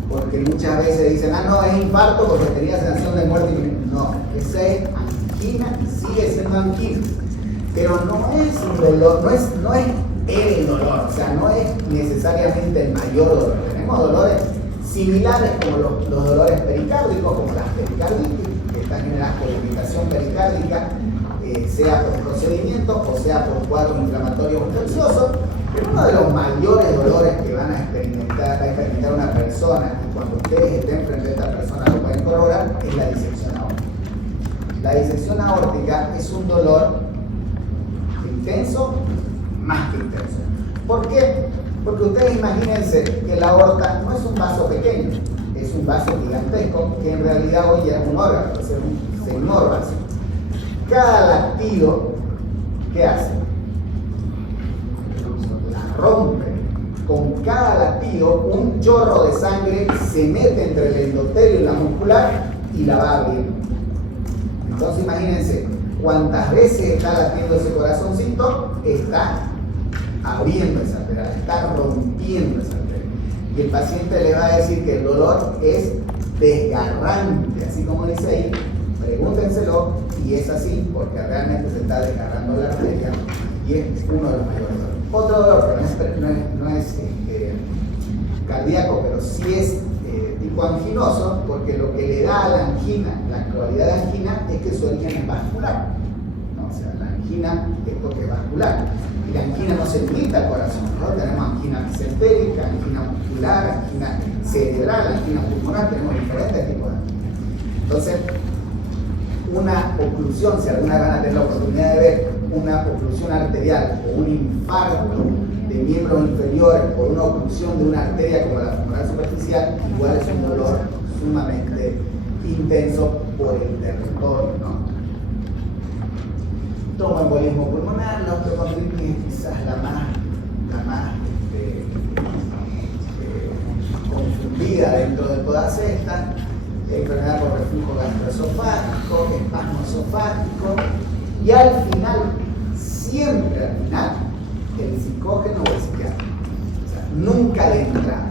Porque muchas veces dicen, no, es infarto porque tenía sensación de muerte. No, esa es angina y sigue siendo angina. Pero no es un dolor, no es el dolor, o sea, no es necesariamente el mayor dolor. Tenemos dolores similares como los dolores pericárdicos, como las pericarditis, que están generadas por irritación pericárdica, sea por procedimiento o sea por cuadros inflamatorios infecciosos, pero uno de los mayores dolores que va a experimentar una persona, y cuando ustedes estén frente a esta persona lo pueden corroborar, es la disección aórtica. La disección aórtica es un dolor intenso, más que intenso. ¿Por qué? Porque ustedes imagínense que la aorta no es un vaso pequeño, es un vaso gigantesco que en realidad hoy es un órgano, es un señor vaso. Cada latido, ¿qué hace? La rompe. Con cada latido, un chorro de sangre se mete entre el endotelio y la muscular y la va abriendo. Entonces imagínense cuántas veces está latiendo ese corazoncito, está abriendo esa arteria, está rompiendo esa arteria. Y el paciente le va a decir que el dolor es desgarrante, así como dice ahí, pregúntenselo, y es así, porque realmente se está desgarrando la arteria, y es uno de los mayores dolores. Otro dolor que no es cardíaco, pero sí es tipo anginoso, porque lo que le da a la angina, la actualidad de angina, es que su origen es vascular, ¿no? O sea, la angina es porque es vascular. Y la angina no se limita al corazón, ¿no? Tenemos angina mesentérica, angina muscular, angina cerebral, angina pulmonar, tenemos diferentes tipos de angina. Entonces, una oclusión, si alguna vez van a tener la oportunidad de ver una oclusión arterial o un infarto de miembros inferiores por una oclusión de una arteria como la femoral superficial, igual es un dolor sumamente intenso por el territorio, ¿no? Tromboembolismo pulmonar, la osteocondritis es quizás la más confundida dentro de todas estas. Enfermedad por reflujo gastroesofágico, espasmo esofágico, y al final, siempre al final, el psicógeno o el psiquiatra. O sea, nunca de entrada.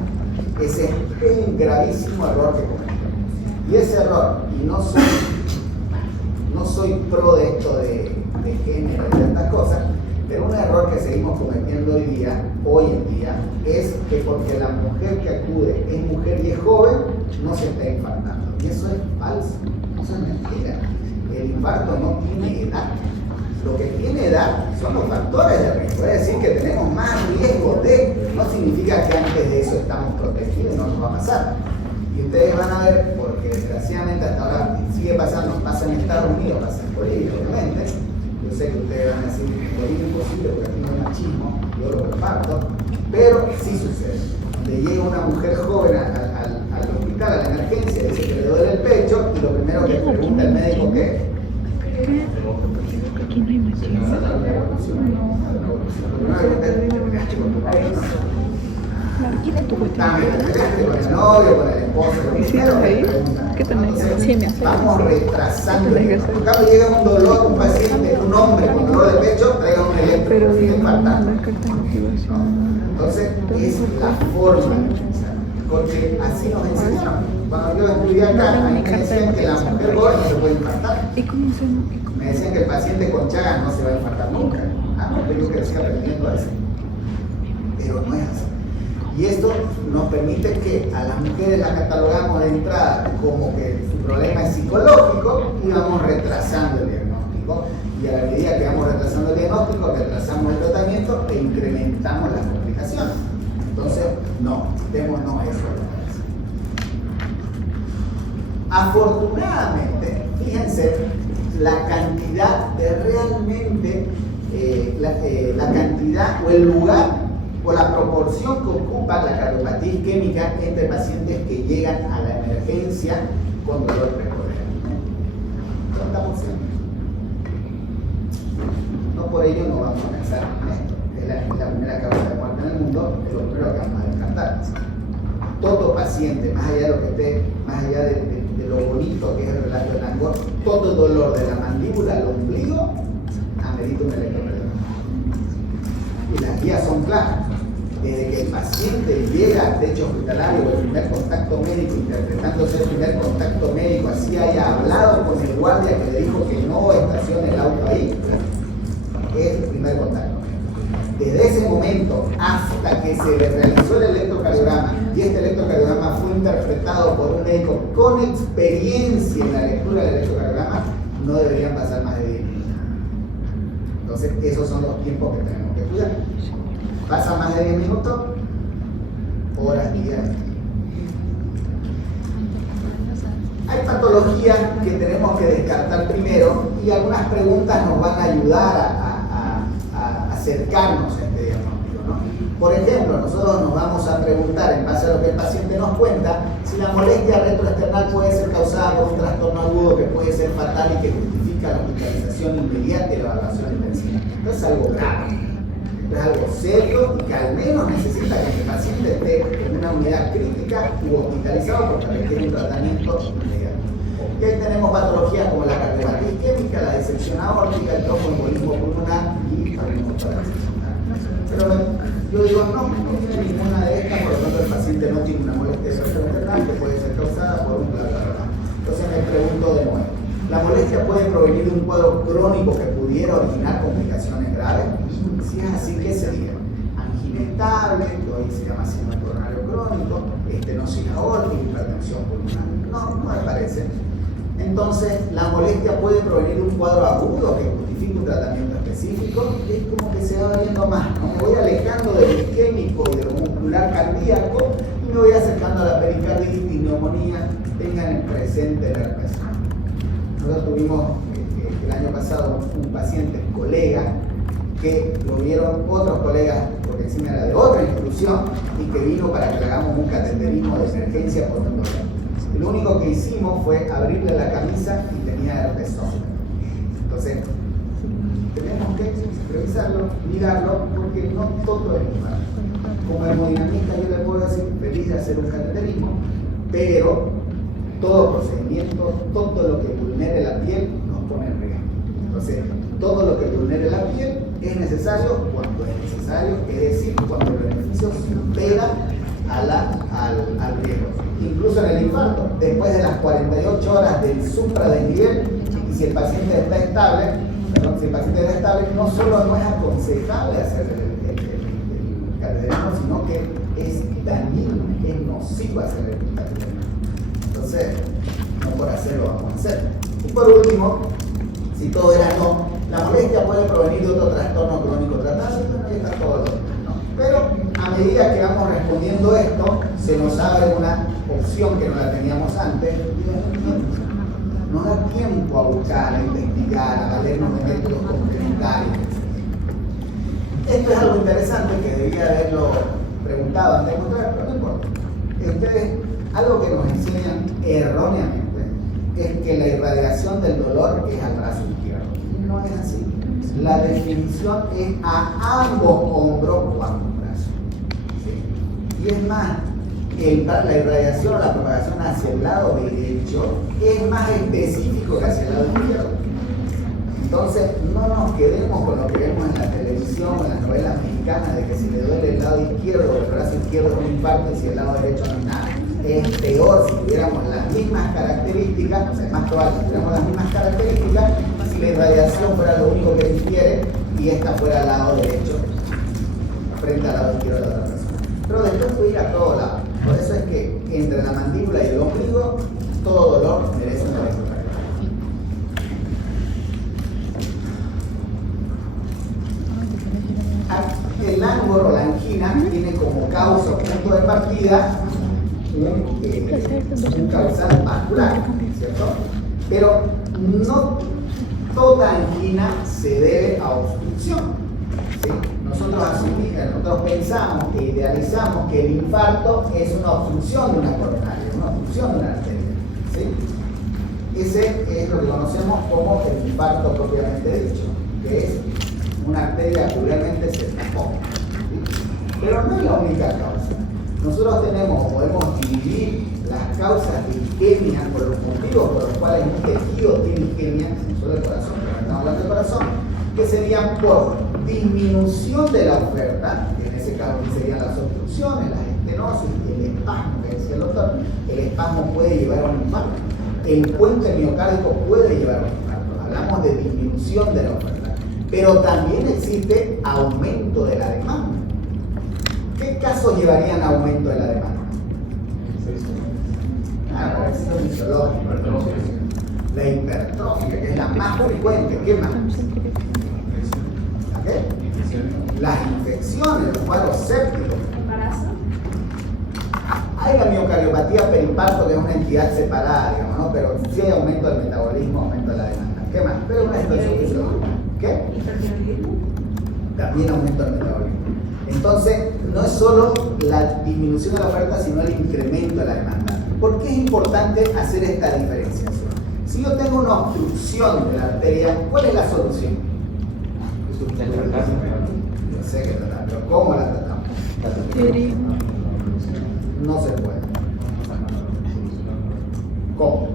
Ese es un gravísimo error que cometemos. Y ese error, y no soy pro de esto de género y de estas cosas, pero un error que seguimos cometiendo hoy en día, es que porque la mujer que acude es mujer y es joven, no se está infartando. Y eso es falso, eso es mentira. El infarto no tiene edad. Lo que tiene edad son los factores de riesgo. Es decir, que tenemos más riesgo no significa que antes de eso estamos protegidos y no nos va a pasar. Y ustedes van a ver, porque desgraciadamente hasta ahora sigue pasando, pasa en Estados Unidos, pasa en Bolivia, obviamente. Yo sé que ustedes van a decir que Bolivia es imposible porque aquí no hay machismo, yo lo comparto, pero sí sucede. Le llega una mujer joven al hospital, a la emergencia, dice que le duele el pecho, y lo primero que pregunta el médico, ¿qué? Aquí no hay machismo. ¿Quién es tu cuestión? Con el novio, con el esposo. ¿Hicieron ahí? ¿Qué tenés? Sí, me hace. Vamos retrasando. Cuando llega un dolor, un paciente, un hombre con dolor de pecho, traiga un electro. Pero digamos, infartante. no es carta de motivación. Entonces, es la forma, porque así nos enseñaron. Cuando yo estudié acá, a mí me decían que la mujer joven no se puede infartar. ¿Y cómo se Me decían que el paciente con Chagas no se va a infartar nunca. Yo crecí aprendiendo eso. Pero no es así. Y esto nos permite que a las mujeres las catalogamos de entrada como que su problema es psicológico y vamos retrasando el diagnóstico. Y a la medida que vamos retrasando el diagnóstico, retrasamos el tratamiento e incrementamos las complicaciones. Entonces, no, démonos eso. Afortunadamente, fíjense la cantidad de realmente, la cantidad o el lugar o la proporción que ocupa la cardiopatía isquémica entre pacientes que llegan a la emergencia con dolor precordial. 30%. No por ello no vamos a pensar en esto. Es la primera causa de muerte en el mundo, es lo primero que vamos a descartar. Todo paciente, más allá de lo que esté, más allá de lo bonito que es el relato de Langor, todo dolor de la mandíbula al ombligo amerita un electrocardiograma. Y las guías son claras. Desde que el paciente llega al techo hospitalario o el primer contacto médico, interpretándose el primer contacto médico, así haya hablado con el guardia que le dijo que no estacione el auto ahí, es el primer contacto. Desde ese momento hasta que se le realizó el electrocardiograma, y este electrocardiograma fue interpretado por un médico con experiencia en la lectura del electrocardiograma, no deberían pasar más de 10 minutos. Entonces, esos son los tiempos que tenemos que cuidar. Pasa más de 10 minutos, horas, días. Hay patologías que tenemos que descartar primero y algunas preguntas nos van a ayudar a acercarnos a este diagnóstico, ¿no? Por ejemplo, nosotros nos vamos a preguntar, en base a lo que el paciente nos cuenta, si la molestia retroesternal puede ser causada por un trastorno agudo que puede ser fatal y que justifica la hospitalización inmediata y la evaluación intensiva. Esto es algo grave. Es algo serio y que al menos necesita que el paciente esté en una unidad crítica u hospitalizado porque requiere un tratamiento inmediato. Y ahí tenemos patologías como la cardiopatía isquémica, la disección aórtica, el tromboembolismo pulmonar y pulmonar. Pero yo digo, no tiene ninguna de estas, por lo tanto el paciente no tiene una molestia retroesternal que puede ser causada por un bla bla bla. Entonces me pregunto de nuevo, ¿la molestia provenir de un cuadro crónico que pudiera originar complicaciones graves? Si es así, ¿qué sería? Angina estable, que hoy se llama síndrome coronario crónico, estenosis aórtica, hipertensión pulmonar. No me parece. Entonces, la molestia puede provenir de un cuadro agudo que justifique un tratamiento específico. Es como que se va viendo más, ¿no? Me voy alejando del isquémico y de lo muscular cardíaco y me voy acercando a la pericarditis y neumonía. Tengan en presente el herpes. Nosotros tuvimos el año pasado un paciente, colega, que lo vieron otros colegas, porque encima era de otra institución, y que vino para que le hagamos un cateterismo de emergencia por un dolor. Lo único que hicimos fue abrirle la camisa y tenía herpes zóster. Entonces, tenemos que revisarlo, mirarlo, porque no todo es igual. Como hemodinamista yo le puedo decir, feliz de hacer un cateterismo, pero todo procedimiento, todo lo que vulnere la piel nos pone en riesgo. Entonces, todo lo que vulnere la piel es necesario cuando es necesario, es decir, cuando el beneficio supera al riesgo. Incluso en el infarto, después de las 48 horas del supradesnivel, y si el paciente está estable, no solo no es aconsejable hacer el cateterismo, sino que es dañino, es nocivo hacer el cateterismo. Entonces, no por hacerlo vamos a hacer. Y por último, si todo era no, la molestia puede provenir de otro trastorno crónico tratable, ahí está todo lo demás, ¿no? Pero a medida que vamos respondiendo esto, se nos abre una opción que no la teníamos antes. No da tiempo a buscar, a investigar, a valernos de métodos complementarios. Esto es algo interesante que debía haberlo preguntado antes de mostrar, pero no importa. Ustedes, algo que nos enseñan erróneamente es que la irradiación del dolor es al brazo izquierdo. No es así. La definición es a ambos hombros o ambos brazos. ¿Sí? Y es más, la irradiación o la propagación hacia el lado derecho es más específico que hacia el lado izquierdo. Entonces, no nos quedemos con lo que vemos en la televisión o en las novelas mexicanas de que si le duele el lado izquierdo o el brazo izquierdo es un infarto y si el lado derecho no es nada. Es peor si tuviéramos las mismas características, o sea, es más probable si tuviéramos las mismas características si la irradiación fuera lo único que difiere y esta fuera al lado derecho frente al lado izquierdo de la otra persona. Pero después puede ir a todo lado. Por eso es que entre la mandíbula y el ombligo, todo dolor merece una lectura. El ángulo o la angina tiene como causa o punto de partida un causal vascular, ¿cierto? Pero no toda angina se debe a obstrucción, ¿sí? Nosotros pensamos e idealizamos que el infarto es una obstrucción de una coronaria, una obstrucción de una arteria, ¿sí? Ese es lo que conocemos como el infarto propiamente dicho, que es una arteria que realmente se tapó, ¿sí? Pero no es la única causa. Nosotros podemos dividir las causas de isquemia por los motivos por los cuales un tejido tiene isquemia, no solo el corazón, pero estamos hablando del corazón, que serían por disminución de la oferta, que en ese caso serían las obstrucciones, las estenosis, el espasmo, que decía el doctor. El espasmo puede llevar a un infarto, el puente miocárdico puede llevar a un infarto. Hablamos de disminución de la oferta, pero también existe aumento de la demanda. ¿Qué casos llevarían a aumento de la demanda? La fisiológica, la hipertrofia, que es la más frecuente. ¿Qué más? ¿Qué? Las infecciones, los cuadros sépticos. Hay la miocardiopatía periparto, que es una entidad separada, digamos, ¿no? Pero sí hay aumento del metabolismo, aumento de la demanda. ¿Qué más? Pero una situación fisiológica. ¿Qué? También aumento del metabolismo. Entonces, no es solo la disminución de la oferta, sino el incremento de la demanda. ¿Por qué es importante hacer esta diferenciación? Si yo tengo una obstrucción de la arteria, ¿cuál es la solución? Yo sé que tratar, pero ¿cómo la tratamos? No se puede. ¿Cómo?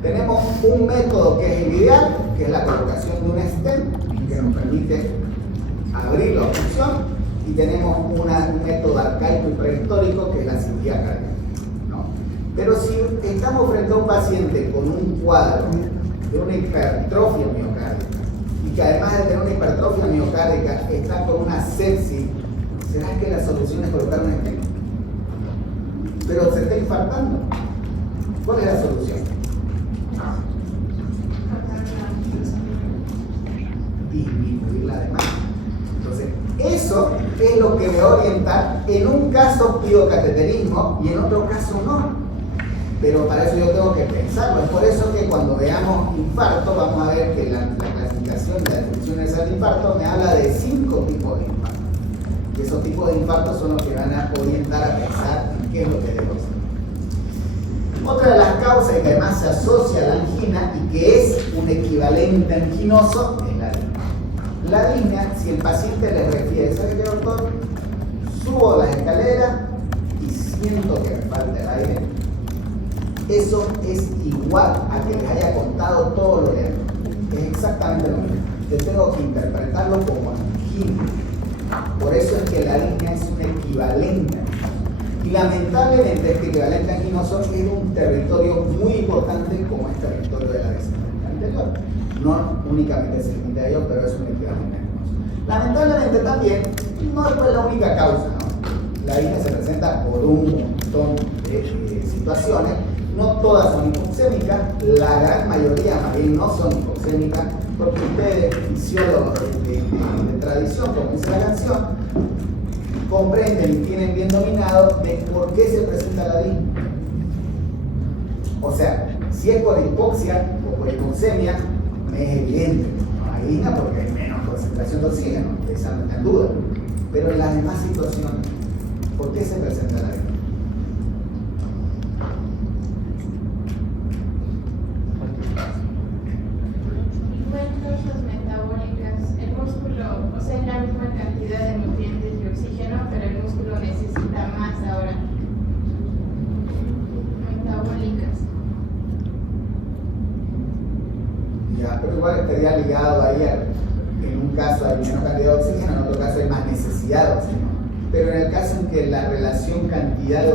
Tenemos un método que es el ideal, que es la colocación de un stent, que nos permite abrir la obstrucción, y tenemos un método arcaico y prehistórico, que es la cirugía cardíaca, ¿no? Pero si estamos frente a un paciente con un cuadro de una hipertrofia miocárdica y que además de tener una hipertrofia miocárdica está con una sepsis, ¿será que la solución es colocar un stent? Pero se está infartando. ¿Cuál es la solución? Disminuir la demanda. Entonces, eso es lo que me va a orientar. En un caso pido cateterismo y en otro caso no. Pero para eso yo tengo que pensarlo. Es por eso que cuando veamos infarto, vamos a ver que la clasificación de la definición universal de infarto me habla de 5 tipos de infarto. Y esos tipos de infartos son los que van a orientar a pensar en qué es lo que debo hacer. Otra de las causas y que además se asocia a la angina y que es un equivalente anginoso es la disnea. La disnea, si el paciente le refiere, ¿sabe qué, doctor? Subo las escaleras y siento que me falta el aire. Eso es igual a que les haya contado todo lo que es exactamente lo mismo. Yo tengo que interpretarlo como angina. Por eso es que la disnea es un equivalente. Y lamentablemente este equivalente anginoso es un territorio muy importante como es territorio de la descendencia anterior. No únicamente se limita a ello, pero es un equivalente anginoso. Lamentablemente también no es la única causa, ¿no? La disnea se presenta por un montón de situaciones. No todas son hipoxémicas, la gran mayoría más bien no son hipoxémicas, porque ustedes, fisiólogos de tradición, como dice la canción, comprenden y tienen bien dominado de por qué se presenta la disnea. O sea, si es por hipoxia o por hipoxemia, me es evidente, no hay disnea porque hay menos concentración de oxígeno, esa no está en duda. Pero en las demás situaciones, ¿por qué se presenta la disnea? Pero igual estaría ligado ahí en un caso hay menos cantidad de oxígeno, en otro caso hay más necesidad de oxígeno. Pero en el caso en que la relación cantidad de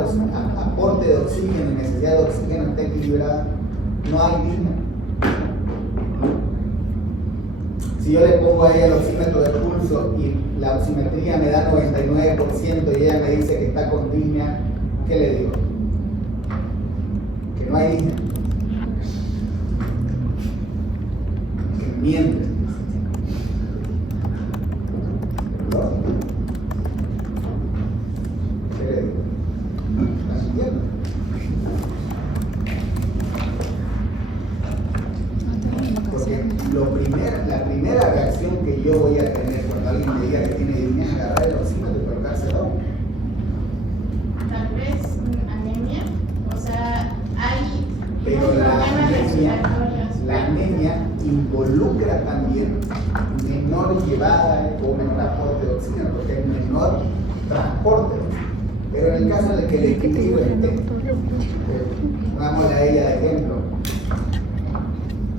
aporte de oxígeno y necesidad de oxígeno está equilibrada, no hay disnea. Si yo le pongo ahí el oxímetro de pulso y la oximetría me da 99% y ella me dice que está con disnea, ¿qué le digo? Que no hay disnea. Miente. ¿Qué le digo? ¿Estás mintiendo? Porque la primera reacción que yo voy a tener cuando alguien me diga que tiene disnea es agarrar el oxímetro y colocárselo. Tal vez anemia, o sea, hay Pero la anemia involucra también menor llevada o menor aporte de oxígeno, porque hay menor transporte. Pero en el caso de que el equilibrio esté, pongámosle a ella de ejemplo,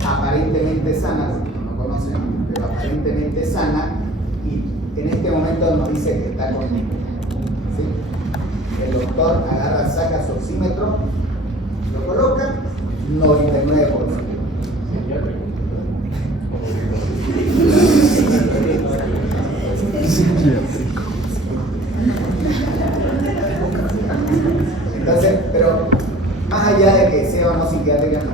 aparentemente sana, no conocen, pero aparentemente sana, y en este momento nos dice que está con disnea. ¿Sí? El doctor agarra, saca su oxímetro, lo coloca, 99%. Entonces, pero más allá de que sea o no psiquiátrica, no,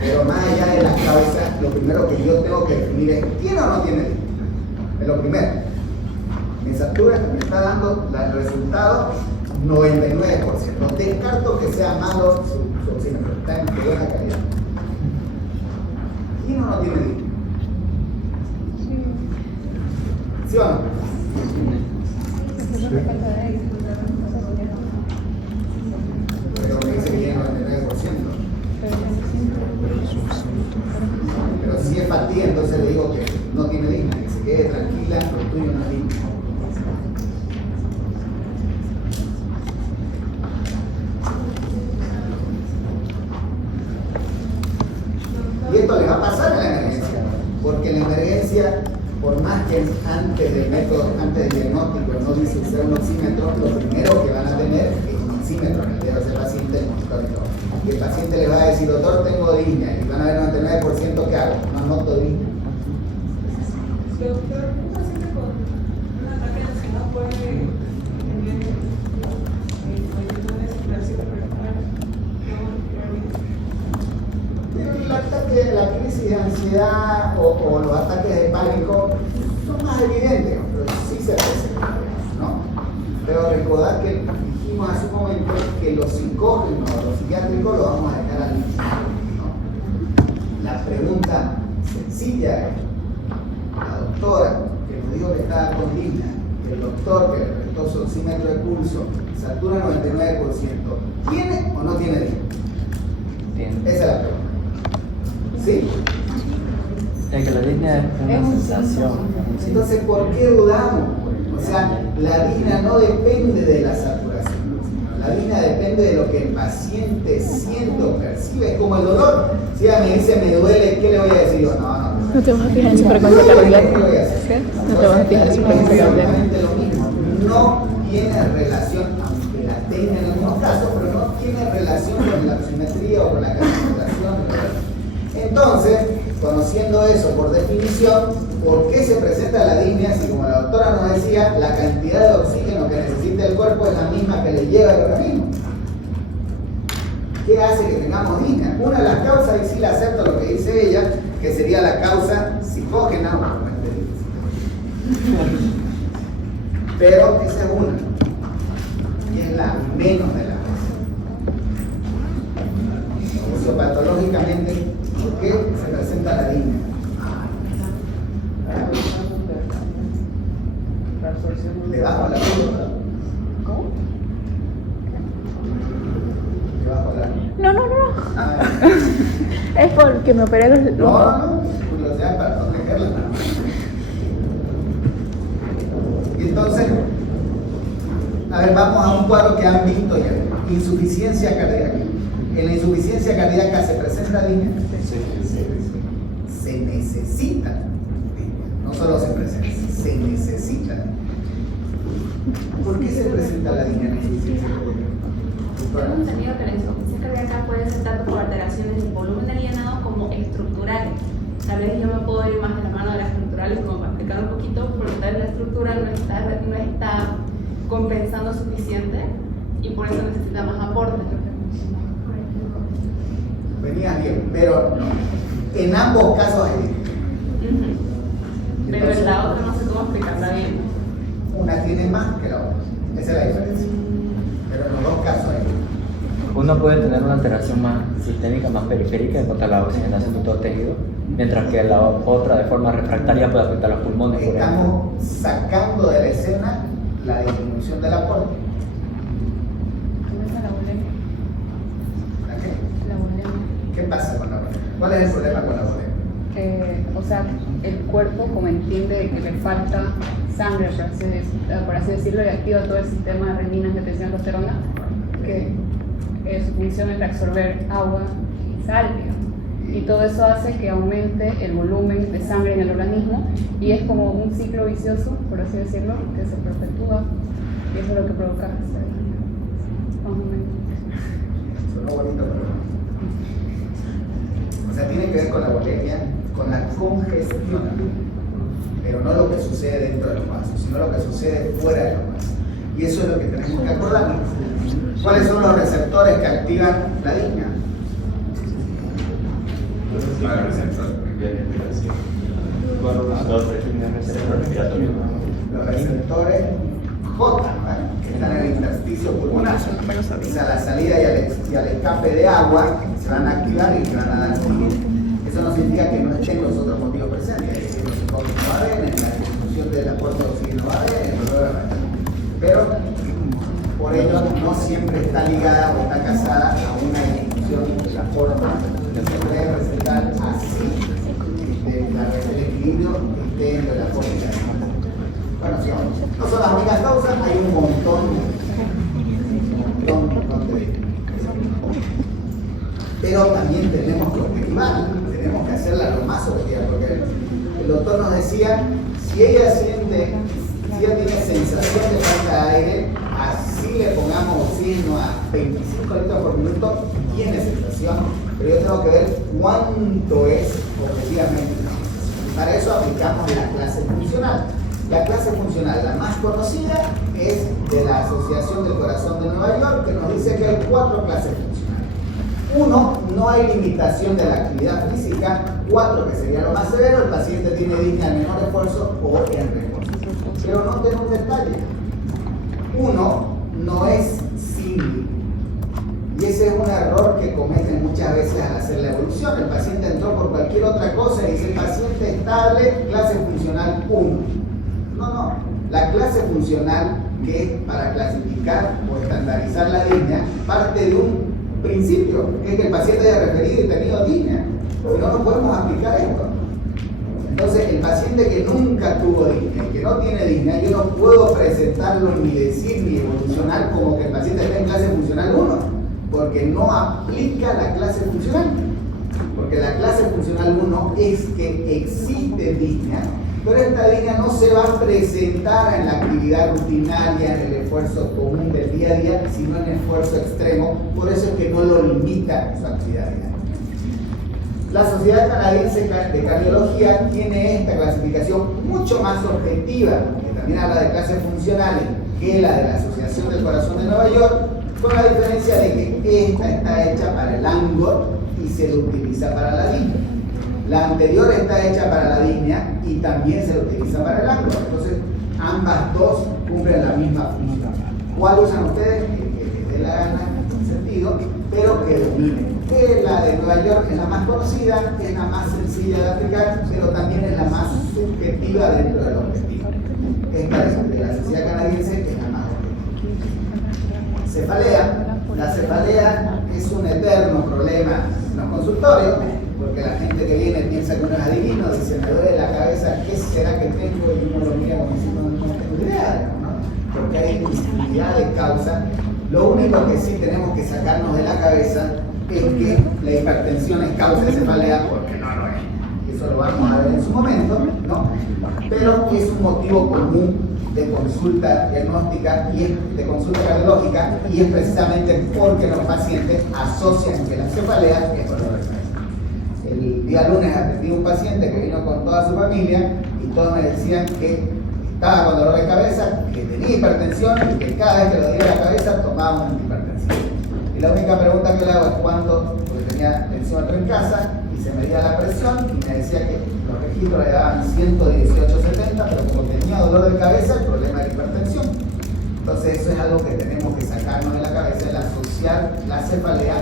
pero más allá de las causas, lo primero que yo tengo que definir es ¿tiene o no tiene disnea? Es lo primero. Mi satura me está dando el resultado 99%. Descarto que sea malo su oxímetro, está en buena calidad. ¿Tiene o no tiene disnea? ¿Sí o no? Pero me dice que tiene 99%. Pero si es fatiga, entonces le digo que no tiene disnea, que se quede tranquila, lo tuyo no es disnea. Y esto le va a pasar en la emergencia, porque en la emergencia, por más que antes del método, antes del diagnóstico no dice usar un oxímetro, lo primero que van a tener es oxímetro en el dedo de ese paciente, el monitoreo. Y el paciente le va a decir, doctor, tengo disnea, y van a ver 99% que hago, no noto disnea. Doctor, un paciente con un ataque de ansiedad puede tener mayores operaciones El ataque, la crisis de ansiedad o los ataques de pánico son más evidentes, pero sí se presentan, ¿no? Pero recordad que dijimos hace un momento que los psicólogos, los psiquiátricos lo vamos a dejar al inicio, ¿no? La pregunta sencilla es, la doctora que nos dijo que estaba con disnea, el doctor que le prestó su oxímetro de pulso, satura 99%, ¿tiene o no tiene disnea? Tiene. Esa es la pregunta. ¿Sí? Es que la disnea es una sensación. Entonces, ¿por qué dudamos? O sea, la disnea no depende de la saturación, la disnea depende de lo que el paciente siente o percibe, es como el dolor. Si ella me dice me duele, ¿qué le voy a decir yo? No te vas a fijar en su frecuencia cardíaca. ¿Qué voy a hacer? ¿Qué? No te vas a fijar en su frecuencia Es cardíaca. exactamente lo mismo. No tiene relación, aunque la tenga en algunos casos, pero no tiene relación con la oximetría o con la calculación. Entonces, conociendo eso por definición, ¿por qué se presenta la disnea si, como la doctora nos decía, la cantidad de oxígeno que necesita el cuerpo es la misma que le lleva el organismo? ¿Qué hace que tengamos disnea? Una de las causas, y sí la acepto lo que dice ella, que sería la causa psicógena, pero esa es una, y es la menos de las veces. Patológicamente, ¿por qué se presenta la disnea? Debajo de la curva. ¿Cómo? Debajo de la No. Ah, Es porque me operé los... no, curiosidad para protegerla. Y entonces, a ver, vamos a un cuadro que han visto ya, insuficiencia cardíaca. En la insuficiencia cardíaca se presenta disnea. Se necesita disnea. No solo se presenta, se necesita. ¿Por qué se presenta la disnea en la insuficiencia Tengo cardíaca? entendido que la insuficiencia cardíaca puede ser tanto por alteraciones del volumen del llenado como estructurales. Tal vez yo me puedo ir más de la mano de las estructurales como para explicar un poquito, porque tal vez la estructura no está compensando suficiente y por eso necesita más aporte. Venías bien, pero no. En ambos casos hay disnea. Pero en la otra no sé cómo explicarla bien. Una tiene más que la otra. Esa es la diferencia. Pero en los dos casos hay disnea. Uno puede tener una alteración más sistémica, más periférica, en cuanto a la oxigenación de todo el tejido, mientras que la otra, de forma refractaria, puede afectar los pulmones, por ejemplo. Estamos sacando de la escena la disminución del aporte. La bulimia. ¿La qué? La bulimia. ¿Qué pasa con la bulimia? ¿Cuál es el problema con la bulimia? O sea, el cuerpo como entiende que le falta sangre, por así decirlo, y activa todo el sistema de renina, angiotensina, aldosterona, que su función es absorber agua y sal, digamos. Y todo eso hace que aumente el volumen de sangre en el organismo y es como un ciclo vicioso, por así decirlo, que se perpetúa y eso es lo que provoca esta disnea. Más o menos. Sonó bonito, pero no. O sea, tiene que ver con la bulimia, con la congestión, pero no lo que sucede dentro de los vasos, sino lo que sucede fuera de los vasos. Y eso es lo que tenemos que acordarnos. ¿Cuáles son los receptores que activan la disnea? Los receptores J, ¿vale? Que están en el intersticio pulmonar. O sea, la salida y al escape de agua se van a activar y se van a dar oxígeno. Eso no significa que no estén los otros motivos presentes. Es decir, los psicólogos no va a haber, en la disminución del aporte de oxígeno va a haber, en el dolor va a haber. Pero por ello no siempre está ligada o está casada a una disminución de la forma que se puede presentar así, el equilibrio esté entre la forma y la forma. Bueno, sí, no son las únicas causas, hay un montón de. Pero también tenemos que objetivarla, tenemos que hacerla lo más objetiva, porque el doctor nos decía, si ella siente si ella tiene sensación de falta de aire, así le pongamos oxígeno a 25 litros por minuto, tiene sensación, pero yo tengo que ver cuánto es objetivamente la sensación. Para eso aplicamos la clase funcional. La clase funcional, la más conocida, es de la Asociación del Corazón de Nueva York, que nos dice que hay 4 clases funcionales. 1, no hay limitación de la actividad física. 4, que sería lo más severo, el paciente tiene disnea al menor esfuerzo o en reposo. Pero no tengo un detalle. 1 no es single. Y ese es un error que cometen muchas veces al hacer la evolución. El paciente entró por cualquier otra cosa y dice paciente estable, clase funcional 1. No. La clase funcional, que es para clasificar o estandarizar la disnea, parte de un principio, que es que el paciente haya referido y tenido disnea. Si no, no podemos aplicar esto. Entonces, el paciente que nunca tuvo disnea, que no tiene disnea, yo no puedo presentarlo ni decir ni evolucionar como que el paciente está en clase funcional 1, porque no aplica la clase funcional. Porque la clase funcional 1 es que existe disnea, pero esta disnea no se va a presentar en la actividad rutinaria, en el esfuerzo común del día a día, sino en esfuerzo extremo. Por eso es que no lo limita su actividad diaria. La Sociedad Canadiense de Cardiología tiene esta clasificación mucho más objetiva, que también habla de clases funcionales, que la de la Asociación del Corazón de Nueva York, con la diferencia de que esta está hecha para el ANGOR y se lo utiliza para la disnea. La anterior está hecha para la disnea y también se lo utiliza para el ANGOR. Entonces, ambas dos cumplen la misma función. ¿Cuál usan ustedes? Que dé la gana en sentido, pero que dominen. La de Nueva York es la más conocida, es la más sencilla de aplicar, pero también es la más subjetiva dentro del objetivo. Esta de la Sociedad Canadiense es la más objetiva. Cefalea. La cefalea es un eterno problema en los consultorios, porque la gente que viene piensa que uno es adivino, dice, me duele la cabeza, ¿qué será que tengo? Y uno lo mira como si no tengo idea, ¿no? Porque hay infinidad de causas. Lo único que sí tenemos que sacarnos de la cabeza es que la hipertensión es causa de cefalea, porque no lo es. Eso lo vamos a ver en su momento, ¿no? Pero es un motivo común de consulta diagnóstica y de consulta cardiológica, y es precisamente porque los pacientes asocian que la cefalea es dolor de cabeza. El día lunes atendí a un paciente que vino con toda su familia y todos me decían que estaba con dolor de cabeza, que tenía hipertensión y que cada vez que le dolía la cabeza tomaba un antihipertensivo. Y la única pregunta que le hago es cuánto, porque tenía tensión en casa y se medía la presión y me decía que los registros le daban 118/70, pero como tenía dolor de cabeza, el problema era hipertensión. Entonces eso es algo que tenemos que sacarnos de la cabeza, el asociar la cefalea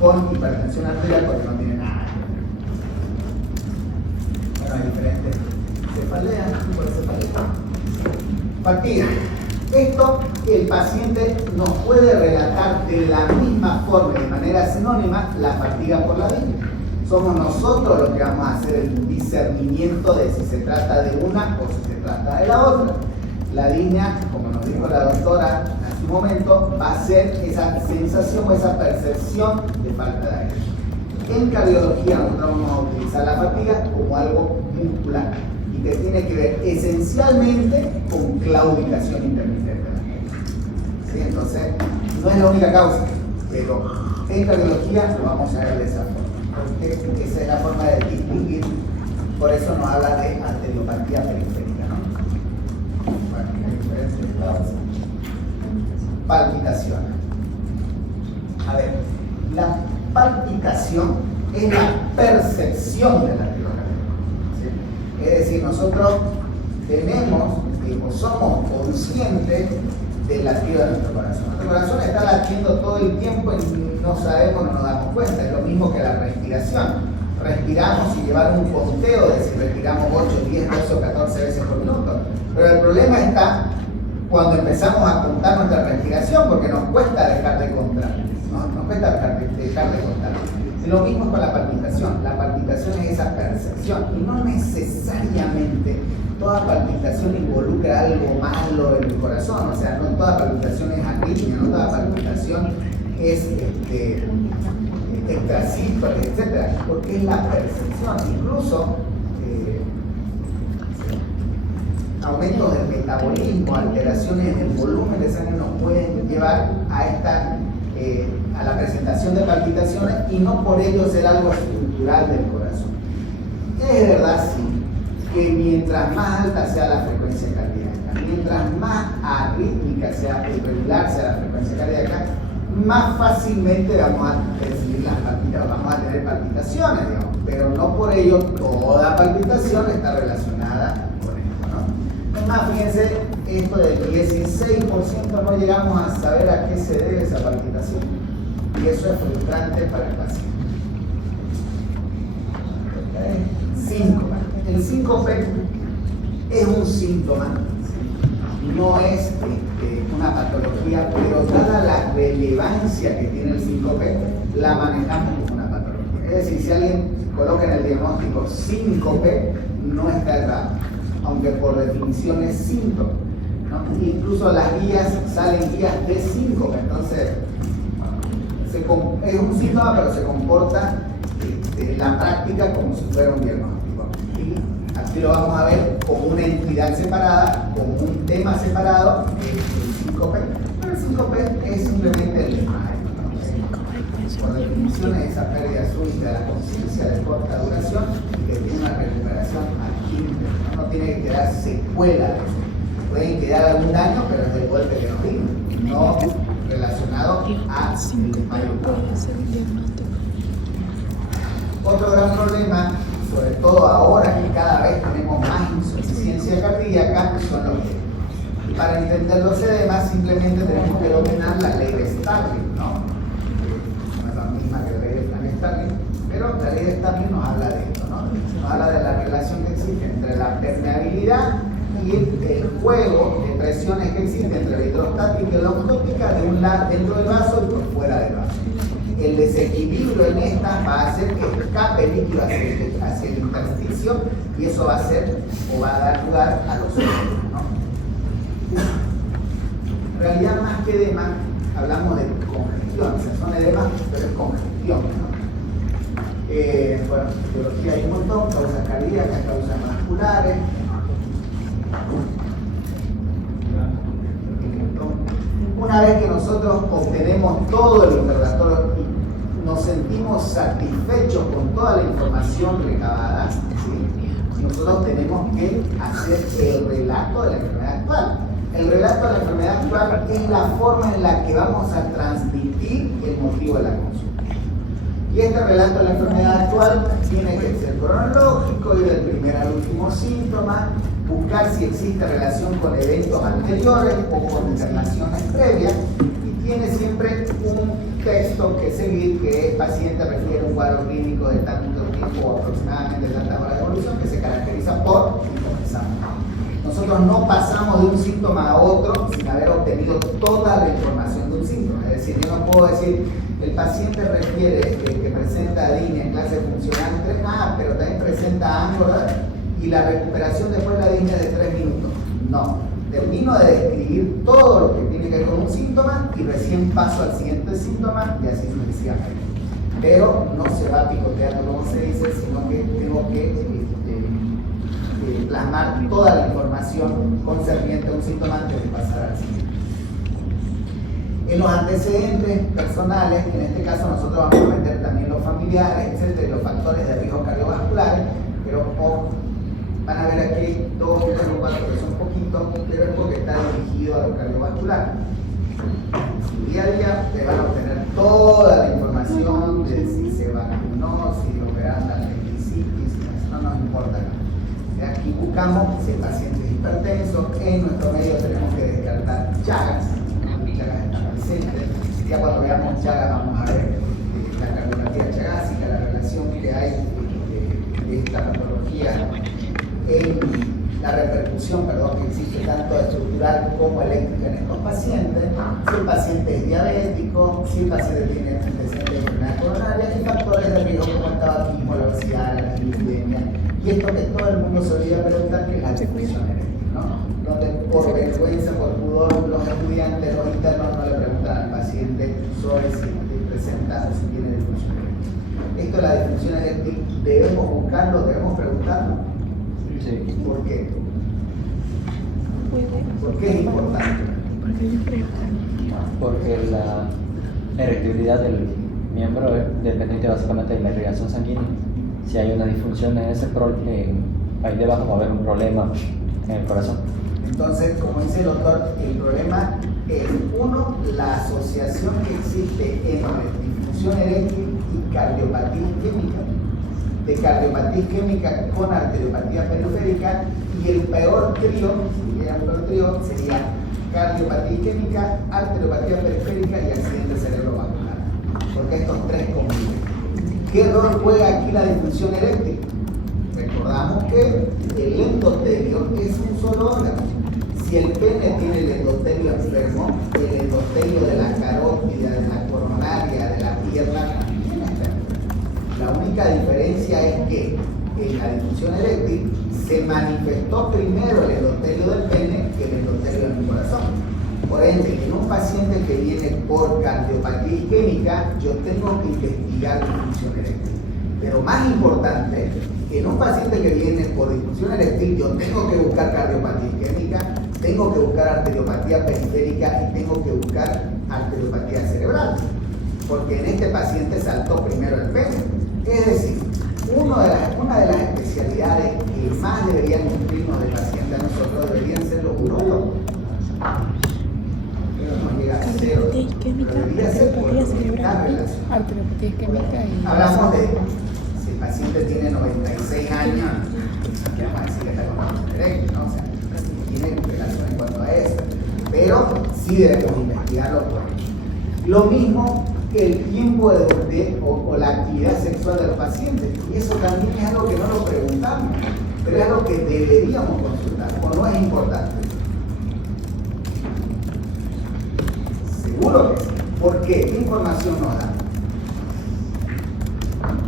con hipertensión arterial, porque no tiene nada. Bueno, hay diferentes cefaleas, tipo de cefalea. Fatiga. Esto el paciente nos puede relatar de la misma forma, de manera sinónima, la fatiga por la disnea. Somos nosotros los que vamos a hacer el discernimiento de si se trata de una o si se trata de la otra. La disnea, como nos dijo la doctora en su momento, va a ser esa sensación o esa percepción de falta de aire. En cardiología nosotros vamos a utilizar la fatiga como algo muscular y que tiene que ver esencialmente con claudicación intermitente. ¿Sí? Entonces, no es la única causa, pero en cardiología lo vamos a ver de esa forma, porque esa es la forma de distinguir, por eso nos habla de arteriopatía periférica, ¿no? Bueno, hay diferentes causas. Palpitación. A ver, la palpitación es la percepción de la arteriocardia. ¿Sí? Es decir, nosotros tenemos o somos conscientes del latido de nuestro corazón. Nuestro corazón está latiendo todo el tiempo y no sabemos, no nos damos cuenta. Es lo mismo que la respiración. Respiramos y llevar un conteo de si respiramos 8, 10, 12 o 14 veces por minuto. Pero el problema está cuando empezamos a contar nuestra respiración, porque nos cuesta dejar de contar. ¿No? Nos cuesta dejar de contar. Y lo mismo es con la palpitación. La palpitación es esa percepción y no necesariamente toda palpitación involucra algo malo en el corazón. O sea, no toda palpitación es arritmia, no toda palpitación es extrasístole, etc. Porque es la percepción. Incluso aumentos del metabolismo, alteraciones en el volumen de sangre nos pueden llevar a la presentación de palpitaciones y no por ello ser algo estructural del corazón. Es verdad, sí, que mientras más alta sea la frecuencia cardíaca, mientras más arrítmica sea, irregular sea la frecuencia cardíaca, más fácilmente vamos a recibir las palpitaciones, vamos a tener palpitaciones, digamos, pero no por ello toda palpitación está relacionada con esto, ¿no? Es más, fíjense, esto del 16% no llegamos a saber a qué se debe esa palpitación, y eso es frustrante para el paciente. Síncope. El síncope es un síntoma, no es una patología, pero dada la relevancia que tiene el síncope, la manejamos como una patología. Es decir, si alguien coloca en el diagnóstico síncope, no está errado, aunque por definición es síntoma, ¿no? Incluso las guías salen guías de síncope, entonces es un síntoma, pero se comporta en la práctica como si fuera un diagnóstico. Y aquí lo vamos a ver como una entidad separada, como un tema separado, el síncope. Pero el síncope es simplemente el desmayo, ¿no? Por definición es esa pérdida súbita de la conciencia de corta duración y que tiene una recuperación aquí, no tiene que quedar secuela de eso. Pueden quedar algún daño, pero es del golpe que nos dimos, no relacionado a desmayo. Otro gran problema, sobre todo ahora que cada vez tenemos más insuficiencia cardíaca, son los edemas. Y para entender los edemas simplemente tenemos que dominar la ley de Starling, ¿no? No es la misma que la ley de Starling, pero la ley de Starling nos habla de esto, ¿no? Nos habla de la relación que existe entre la permeabilidad y el juego de presiones que existe entre la hidrostática y la osmótica de un lado dentro del vaso y por fuera del vaso. El desequilibrio en estas va a hacer que escape líquido hacia el intersticio y eso va a hacer o va a dar lugar a los edemas, ¿no? En realidad, más que edema, hablamos de congestión, o sea, son edemas, pero es congestión, ¿no? Bueno, biología hay un montón, causas cardíacas, causas vasculares. Una vez que nosotros obtenemos todo el interrogatorio y nos sentimos satisfechos con toda la información recabada, ¿sí? Nosotros tenemos que hacer el relato de la enfermedad actual. El relato de la enfermedad actual es la forma en la que vamos a transmitir el motivo de la consulta. Y este relato de la enfermedad actual tiene que ser cronológico, ir del primer al último síntoma, buscar si existe relación con eventos anteriores o con internaciones previas, y tiene siempre un texto que seguir, que es paciente refiere un cuadro clínico de tanto tiempo o aproximadamente tantas horas de evolución, que se caracteriza por y comenzamos. Nosotros no pasamos de un síntoma a otro sin haber obtenido toda la información de un síntoma. Es decir, yo no puedo decir, el paciente refiere que presenta anemia en clase funcional 3, pero también presenta ángulo y la recuperación después de la anemia de 3 minutos. No, termino de describir todo lo que tiene que ver con un síntoma y recién paso al siguiente síntoma y así sucesivamente. Pero no se va picoteando como se dice, sino que tengo que plasmar toda la información concerniente a un síntoma antes de pasar al siguiente. En los antecedentes personales, en este caso nosotros vamos a meter también los familiares, etcétera, y los factores de riesgo cardiovasculares, pero van a ver aquí 2, 3 o 4 que son poquitos, pero es porque está dirigido a lo cardiovascular. En su día a día te van a obtener toda la información de si se vacunó, si operaron la apendicitis, eso no nos importa. Aquí buscamos si el paciente es hipertenso, en nuestro medio tenemos que descartar Chagas están presentes. Ya cuando veamos Chagas vamos a ver la cardiopatía chagásica, la relación que hay de esta patología en la repercusión, que existe tanto estructural como eléctrica en estos pacientes, si el paciente es diabético, si el paciente tiene antecedentes de enfermedad coronaria y factores de riesgo como el tabaquismo, la obesidad, la dislipidemia. Y esto que todo el mundo se olvida preguntar, que es la disfunción eréctil, ¿no? Donde por vergüenza, por pudor, los estudiantes, los internos no le preguntan al paciente sobre si presenta o si tiene disfunción eréctil. Esto de la disfunción eréctil, ¿debemos buscarlo? ¿Debemos preguntarlo? Sí. ¿Por qué? ¿Por qué es importante? Porque la erectibilidad del miembro es dependiente básicamente de la irrigación sanguínea. Si hay una disfunción en ahí debajo va a haber un problema en el corazón. Entonces, como dice el doctor, el problema es, uno, la asociación que existe entre disfunción eréctil y cardiopatía isquémica, de cardiopatía isquémica con arteriopatía periférica, y el peor trío sería cardiopatía isquémica, arteriopatía periférica y accidente cerebrovascular, porque estos tres conviven. ¿Qué rol juega aquí la disfunción eréctil? Recordamos que el endotelio es un solo órgano. Si el pene tiene el endotelio enfermo, el endotelio de la carótida, de la coronaria, de la pierna también está enfermo. La única diferencia es que en la disfunción eréctil se manifestó primero el endotelio del pene que el endotelio del corazón. Por ende, en un paciente que viene por cardiopatía isquémica, yo tengo que investigar disfunción eréctil. Pero más importante, en un paciente que viene por disfunción eréctil, yo tengo que buscar cardiopatía isquémica, tengo que buscar arteriopatía periférica y tengo que buscar arteriopatía cerebral. Porque en este paciente saltó primero el pene. Es decir, una de las especialidades que más deberían cumplirnos del paciente a nosotros deberían ser los urólogos. No llega a cero, pero debería ser por está relacionado. Arteriopatía isquémica y... Hablamos de, si el paciente tiene 96 años, que vamos a decir que está con disfunción eréctil, ¿no? O sea, tiene relación en cuanto a eso, pero sí debemos investigarlo por ahí. Lo mismo que el tiempo o la actividad sexual de los pacientes, y eso también es algo que no lo preguntamos, pero es algo que deberíamos consultar, o no es importante. Seguro que sí. ¿Por qué? ¿Qué información nos da?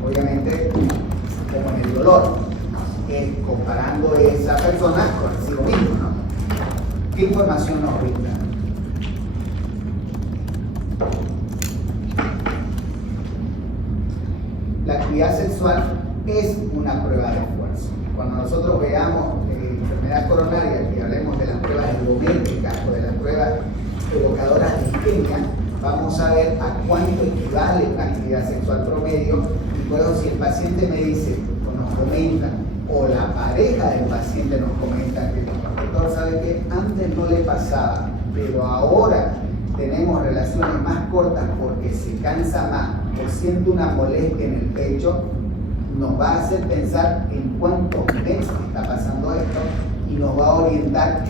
Obviamente, como en el dolor, comparando esa persona consigo mismo, ¿no? ¿Qué información nos brinda? La actividad sexual es una prueba de esfuerzo. Cuando nosotros veamos enfermedad coronaria, que hablemos de las pruebas ergométricas o de las pruebas evocadoras de isquemia, vamos a ver a cuánto equivale una actividad sexual promedio, y luego si el paciente me dice o nos comenta, o la pareja del paciente nos comenta que el doctor sabe que antes no le pasaba, pero ahora tenemos relaciones más cortas porque se cansa más o siente una molestia en el pecho, nos va a hacer pensar en cuántos meses está pasando esto y nos va a orientar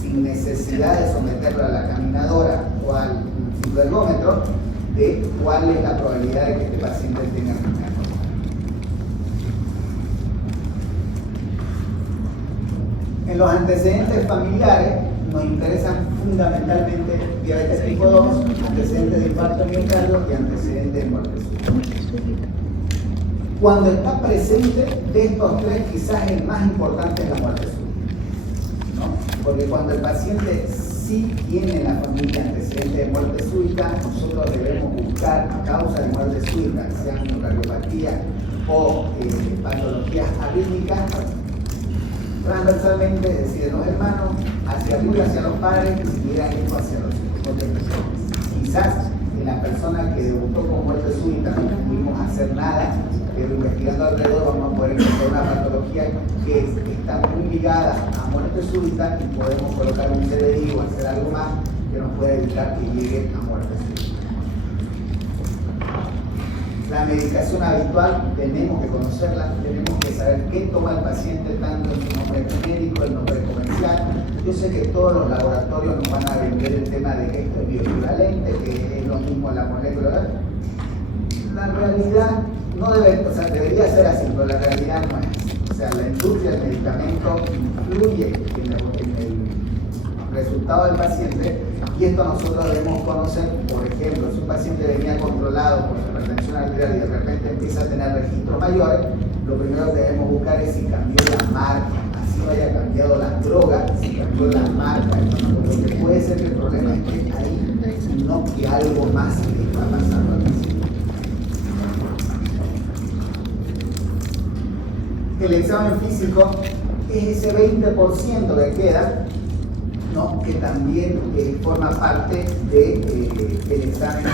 sin necesidad de someterlo a la caminadora o al cicloergómetro de cuál es la probabilidad de que este paciente tenga una. En los antecedentes familiares nos interesan fundamentalmente diabetes tipo 2, antecedentes de infarto miocardio y antecedentes de muerte súbita. Cuando está presente de estos tres, quizás el más importante es la muerte súbita, ¿no? Porque cuando el paciente sí tiene en la familia antecedentes de muerte súbita, nosotros debemos buscar causa de muerte súbita, sean miocardiopatía o patologías arrítmicas, transversalmente, es decir, de los hermanos, hacia arriba, hacia los padres, y si tuvieran hijos, hacia los hijos. Quizás en la persona que debutó con muerte súbita no pudimos hacer nada, pero investigando alrededor vamos a poder encontrar una patología que está muy ligada a muerte súbita y podemos colocar un CDI o hacer algo más que nos pueda evitar que llegue a muerte súbita. La medicación habitual tenemos que conocerla, tenemos que saber qué toma el paciente, tanto en su nombre genérico, el nombre comercial. Yo sé que todos los laboratorios nos van a vender el tema de que esto es bioequivalente, que es lo mismo la molécula. La realidad no debe, o sea, debería ser así, pero la realidad no es así. O sea, la industria del medicamento influye en el resultado del paciente, y esto nosotros debemos conocer. Por ejemplo, si un paciente venía controlado por su hipertensión arterial y de repente empieza a tener registros mayores, lo primero que debemos buscar es si cambió la marca, así no haya cambiado las drogas, si cambió la marca, porque puede ser que el problema esté ahí, no que algo más le está pasando al paciente. El examen físico es ese 20% que queda ¿no? Que también forma parte del examen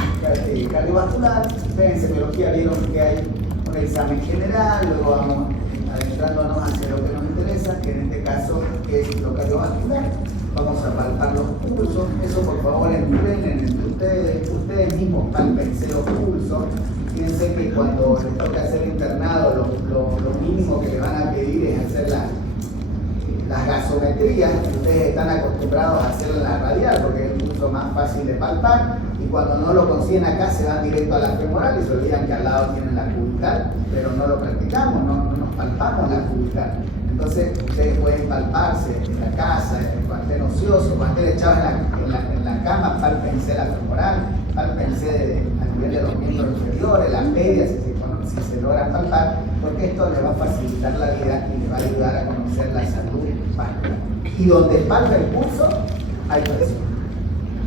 cardiovascular. Ustedes en semiología vieron que hay un examen general, luego vamos adentrándonos hacia lo que nos interesa, que en este caso es lo cardiovascular. Vamos a palpar los pulsos. Eso, por favor, entrenen entre ustedes mismos, pálpense los pulsos. Fíjense que cuando les toca hacer internado, lo mínimo que le van a pedir es hacer las gasometrías. Ustedes están acostumbrados a hacerlo en la radial porque es mucho más fácil de palpar, y cuando no lo consiguen acá se van directo a la femoral y se olvidan que al lado tienen la cubital, pero no lo practicamos, no nos palpamos la cubital. Entonces ustedes pueden palparse en la casa, cuando estén ociosos, cuando estén echados en la cama, pálpense la femoral, pálpense a nivel de los miembros inferiores, las medias, si se logran palpar, porque esto les va a facilitar la vida y les va a ayudar a conocer la salud vascular. Y donde palpa el pulso, hay presión.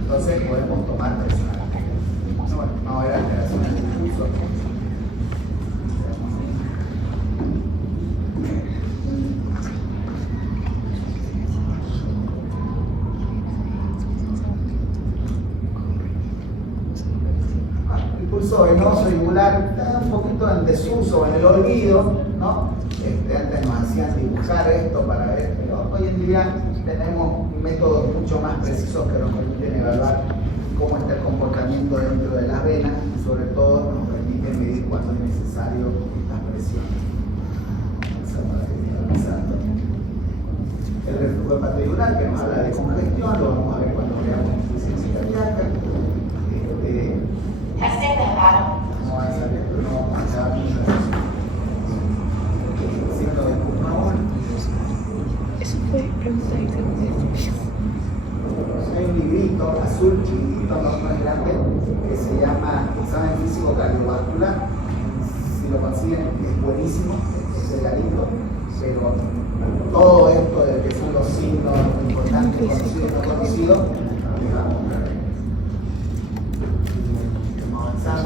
Entonces podemos tomar presión. Bueno, vamos a ver alteraciones del pulso. El pulso venoso regular está un poquito en desuso, en el olvido, ¿no? Antes nos hacían dibujar esto para ver, pero hoy en día tenemos métodos mucho más precisos que nos permiten evaluar cómo está el comportamiento dentro de las venas y sobre todo nos permiten medir cuando es necesario estas presiones. El reflujo hepatoyural, que nos habla de congestión, lo vamos a ver cuando veamos insuficiencia cardíaca. No va a salir, pero no vamos a echar signo de pulmón. Eso fue pregunta de Hay un librito azul chiquitito, no es grande, que se llama Examen Físico Cardiovascular. Si lo consiguen es buenísimo, es delgadito, pero todo esto de que son los signos importantes, conocidos y no conocidos,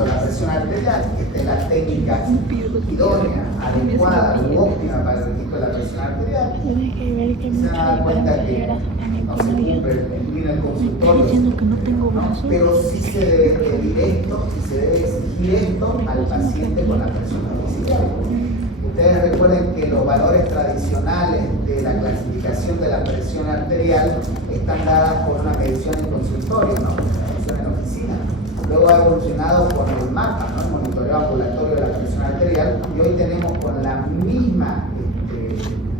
la presión arterial, que esta es la técnica idónea, adecuada u óptima para el registro de la presión arterial. Se dan cuenta que no se cumple en el consultorio, ¿no? Pero sí se debe pedir esto, sí se debe exigir esto al paciente con la presión arterial. Ustedes recuerden que los valores tradicionales de la clasificación de la presión arterial están dadas por una medición en consultorio, ¿no? Una medición en oficina. Luego ha evolucionado con el mapa, ¿no? El monitoreo ambulatorio de la presión arterial, y hoy tenemos con la misma,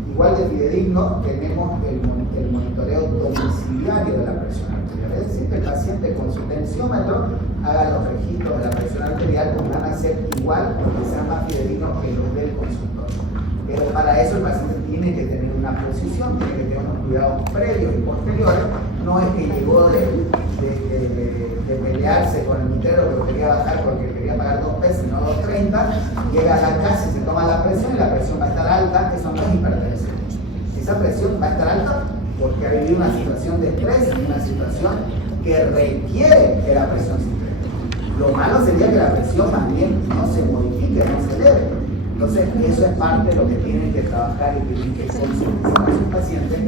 igual de fidedigno, tenemos el monitoreo domiciliario de la presión arterial. Es decir, que el paciente con su tensiómetro haga los registros de la presión arterial, como van a ser igual, porque sean más fidedignos que los del consultorio. Pero para eso el paciente tiene que tener una posición, tiene que tener unos cuidados previos y posteriores. No es que llegó de pelearse con el mitrero que lo quería bajar porque quería pagar 2 pesos y no 2.30, llega a la casa y se toma la presión y la presión va a estar alta. Eso no es hipertensión. Esa presión va a estar alta porque ha vivido una situación de estrés, una situación que requiere que la presión se incremente. Lo malo sería que la presión más bien no se modifique, no se eleve. Entonces, eso es parte de lo que tienen que trabajar y tienen que concientizar a sus pacientes.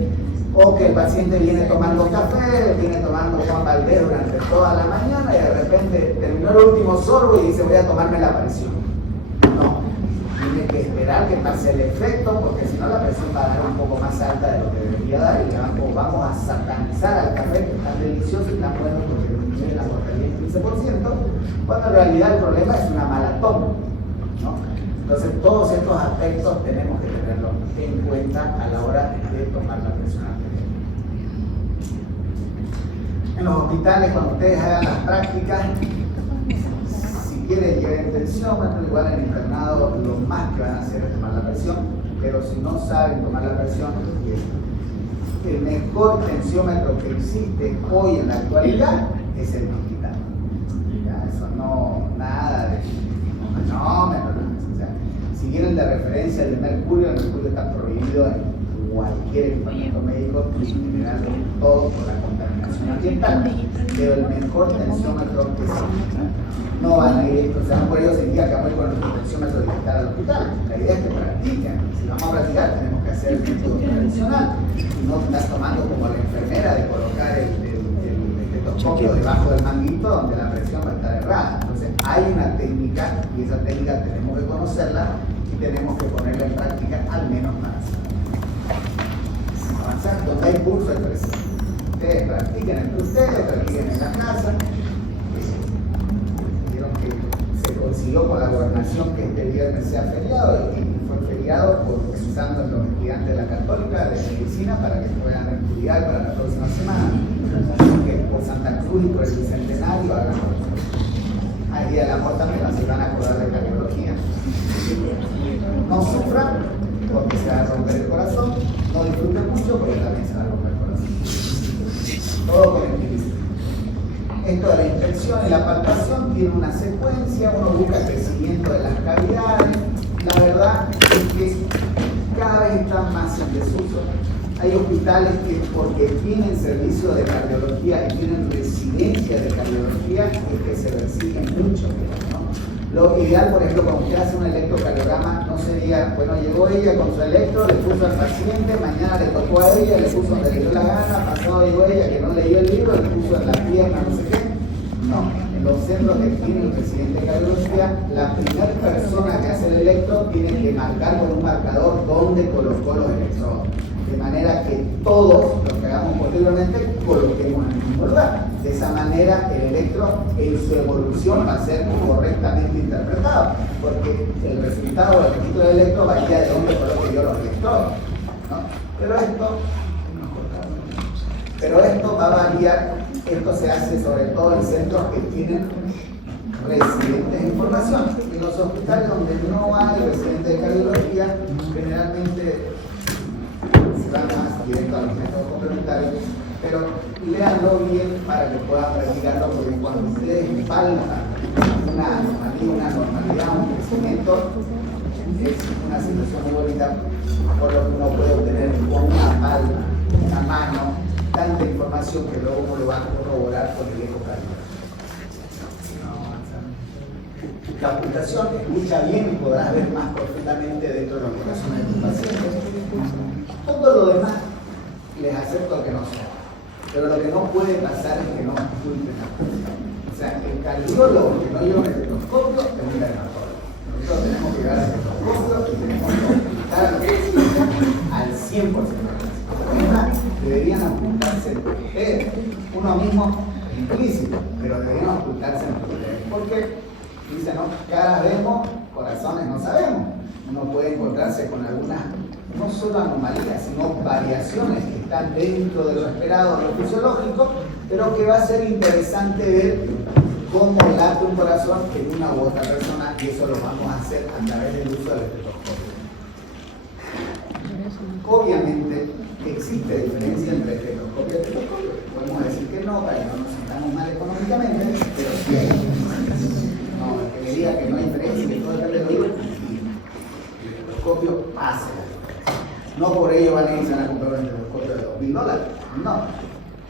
O que el paciente viene tomando café, viene tomando Juan Valdez durante toda la mañana y de repente terminó el último sorbo y dice voy a tomarme la presión. No, tiene que esperar que pase el efecto, porque si no la presión va a dar un poco más alta de lo que debería dar y vamos a satanizar al café, que es tan delicioso y tan bueno porque disminuye la mortalidad en 15%, cuando en realidad el problema es una mala toma, ¿no? Entonces todos estos aspectos tenemos que tenerlos en cuenta a la hora de tomar la presión arterial. En los hospitales, cuando ustedes hagan las prácticas, si quieren llevar tensiómetro, igual en el internado lo más que van a hacer es tomar la presión, pero si no saben tomar la presión, el mejor tensiómetro que existe hoy en la actualidad es el hospital. Ya, eso no, nada de manómetro. Si vienen de referencia del mercurio, el mercurio está prohibido en cualquier equipamiento médico, en general todo por la contaminación ambiental, pero el mejor tensiómetro que existe. No van a ir, o sea, no por ello significa que vamos a ir con nuestro tensiómetro digital al hospital. La idea es que practiquen. Si vamos a practicar, tenemos que hacer el método tradicional y no estar tomando como la enfermera de colocar o debajo del manguito donde la presión va a estar errada. Entonces hay una técnica y esa técnica tenemos que conocerla y tenemos que ponerla en práctica al menos para avanzar. Donde hay curso de presión. Ustedes practiquen entre ustedes, practiquen en la casa. Vieron que se consiguió con la gobernación que este viernes sea feriado y fue feriado usando los estudiantes de la Católica de Medicina para que puedan estudiar para la próxima semana. Que por Santa Cruz y por el Bicentenario hagan hay Día del Amor también, así van a acordar de cardiología. No sufran porque se va a romper el corazón, no disfruten mucho porque también se va a romper el corazón. Todo con equilibrio. Esto de la inspección y la palpación tiene una secuencia, uno busca el crecimiento de las cavidades. La verdad es que cada vez están más en desuso. Hay hospitales que porque tienen servicio de cardiología y tienen residencia de cardiología es que se reciben mucho, ¿no? Lo ideal, por ejemplo, cuando usted hace un electrocardiograma, no sería, bueno, llegó ella con su electro, le puso al paciente, mañana le tocó a ella, le puso donde le dio la gana, pasado llegó ella que no leyó el libro, le puso en la pierna, no sé qué. No, en los centros que tienen residente de cardiología, la primera persona que hace el electro tiene que marcar con un marcador dónde colocó los electrodos. De manera que todos los que hagamos posteriormente coloquemos en el mismo lugar. De esa manera el electro en su evolución va a ser correctamente interpretado, porque el resultado del registro del electro varía de dónde coloque yo los electrodos, ¿no? Pero esto va a variar, esto se hace sobre todo en centros que tienen residentes de información. En los hospitales donde no hay residentes de cardiología, generalmente más directo a los métodos complementarios, pero léanlo bien para que puedan practicarlo, porque cuando ustedes palpan una normalidad, un crecimiento, es una situación muy bonita, por lo que uno puede obtener con una palma, una mano, tanta información que luego uno lo va a corroborar con el ecocardiograma. La ocultación, escucha bien y podrás ver más profundamente dentro de los corazones de tus pacientes. Todo lo demás les acepto que no sea, pero lo que no puede pasar es que no oculten las cosas. O sea, el cardiólogo que no lleva un estetoscopio es un dermatólogo. Nosotros tenemos que llevar el estetoscopio y tenemos que ocultar al 100%. Además, deberían ocultarse ustedes, uno mismo implícito, pero deberían ocultarse entre ustedes. Porque dicen, ¿no? Caras vemos, corazones no sabemos. Uno puede encontrarse con algunas, no solo anomalías, sino variaciones que están dentro de lo esperado, de lo fisiológico, pero que va a ser interesante ver cómo late un corazón en una u otra persona, y eso lo vamos a hacer a través del uso del estetoscopio. Obviamente existe diferencia entre estetoscopio y estetoscopio. Podemos decir que no, para que no nos sintamos mal económicamente, pero sí hay diferencia. No, el que le diga que no hay diferencia y que todo depende del oído, el estetoscopio pasa. No por ello van a irse a comprar un estetoscopio de $2.000, no.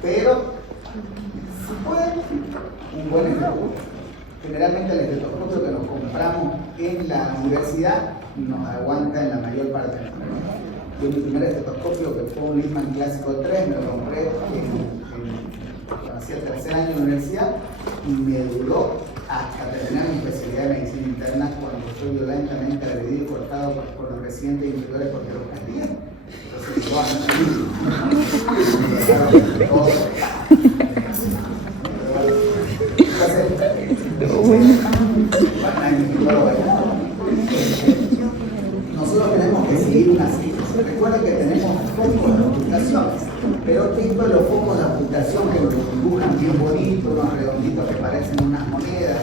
Pero, si pueden, un buen estetoscopio. Generalmente el estetoscopio que nos compramos en la universidad nos aguanta en la mayor parte de la vida. Yo mi primer estetoscopio, que fue un Littmann Clásico 3, me lo compré hacia el tercer año de universidad y me duró hasta terminar mi especialidad de medicina interna, cuando fui violentamente agredido y cortado por los residentes inferiores porque los castigué. Nosotros tenemos que seguir una cita. Recuerden que tenemos focos de ocultación, pero esto de los focos de ocultación que los dibujan bien bonitos, unos redonditos que parecen unas monedas,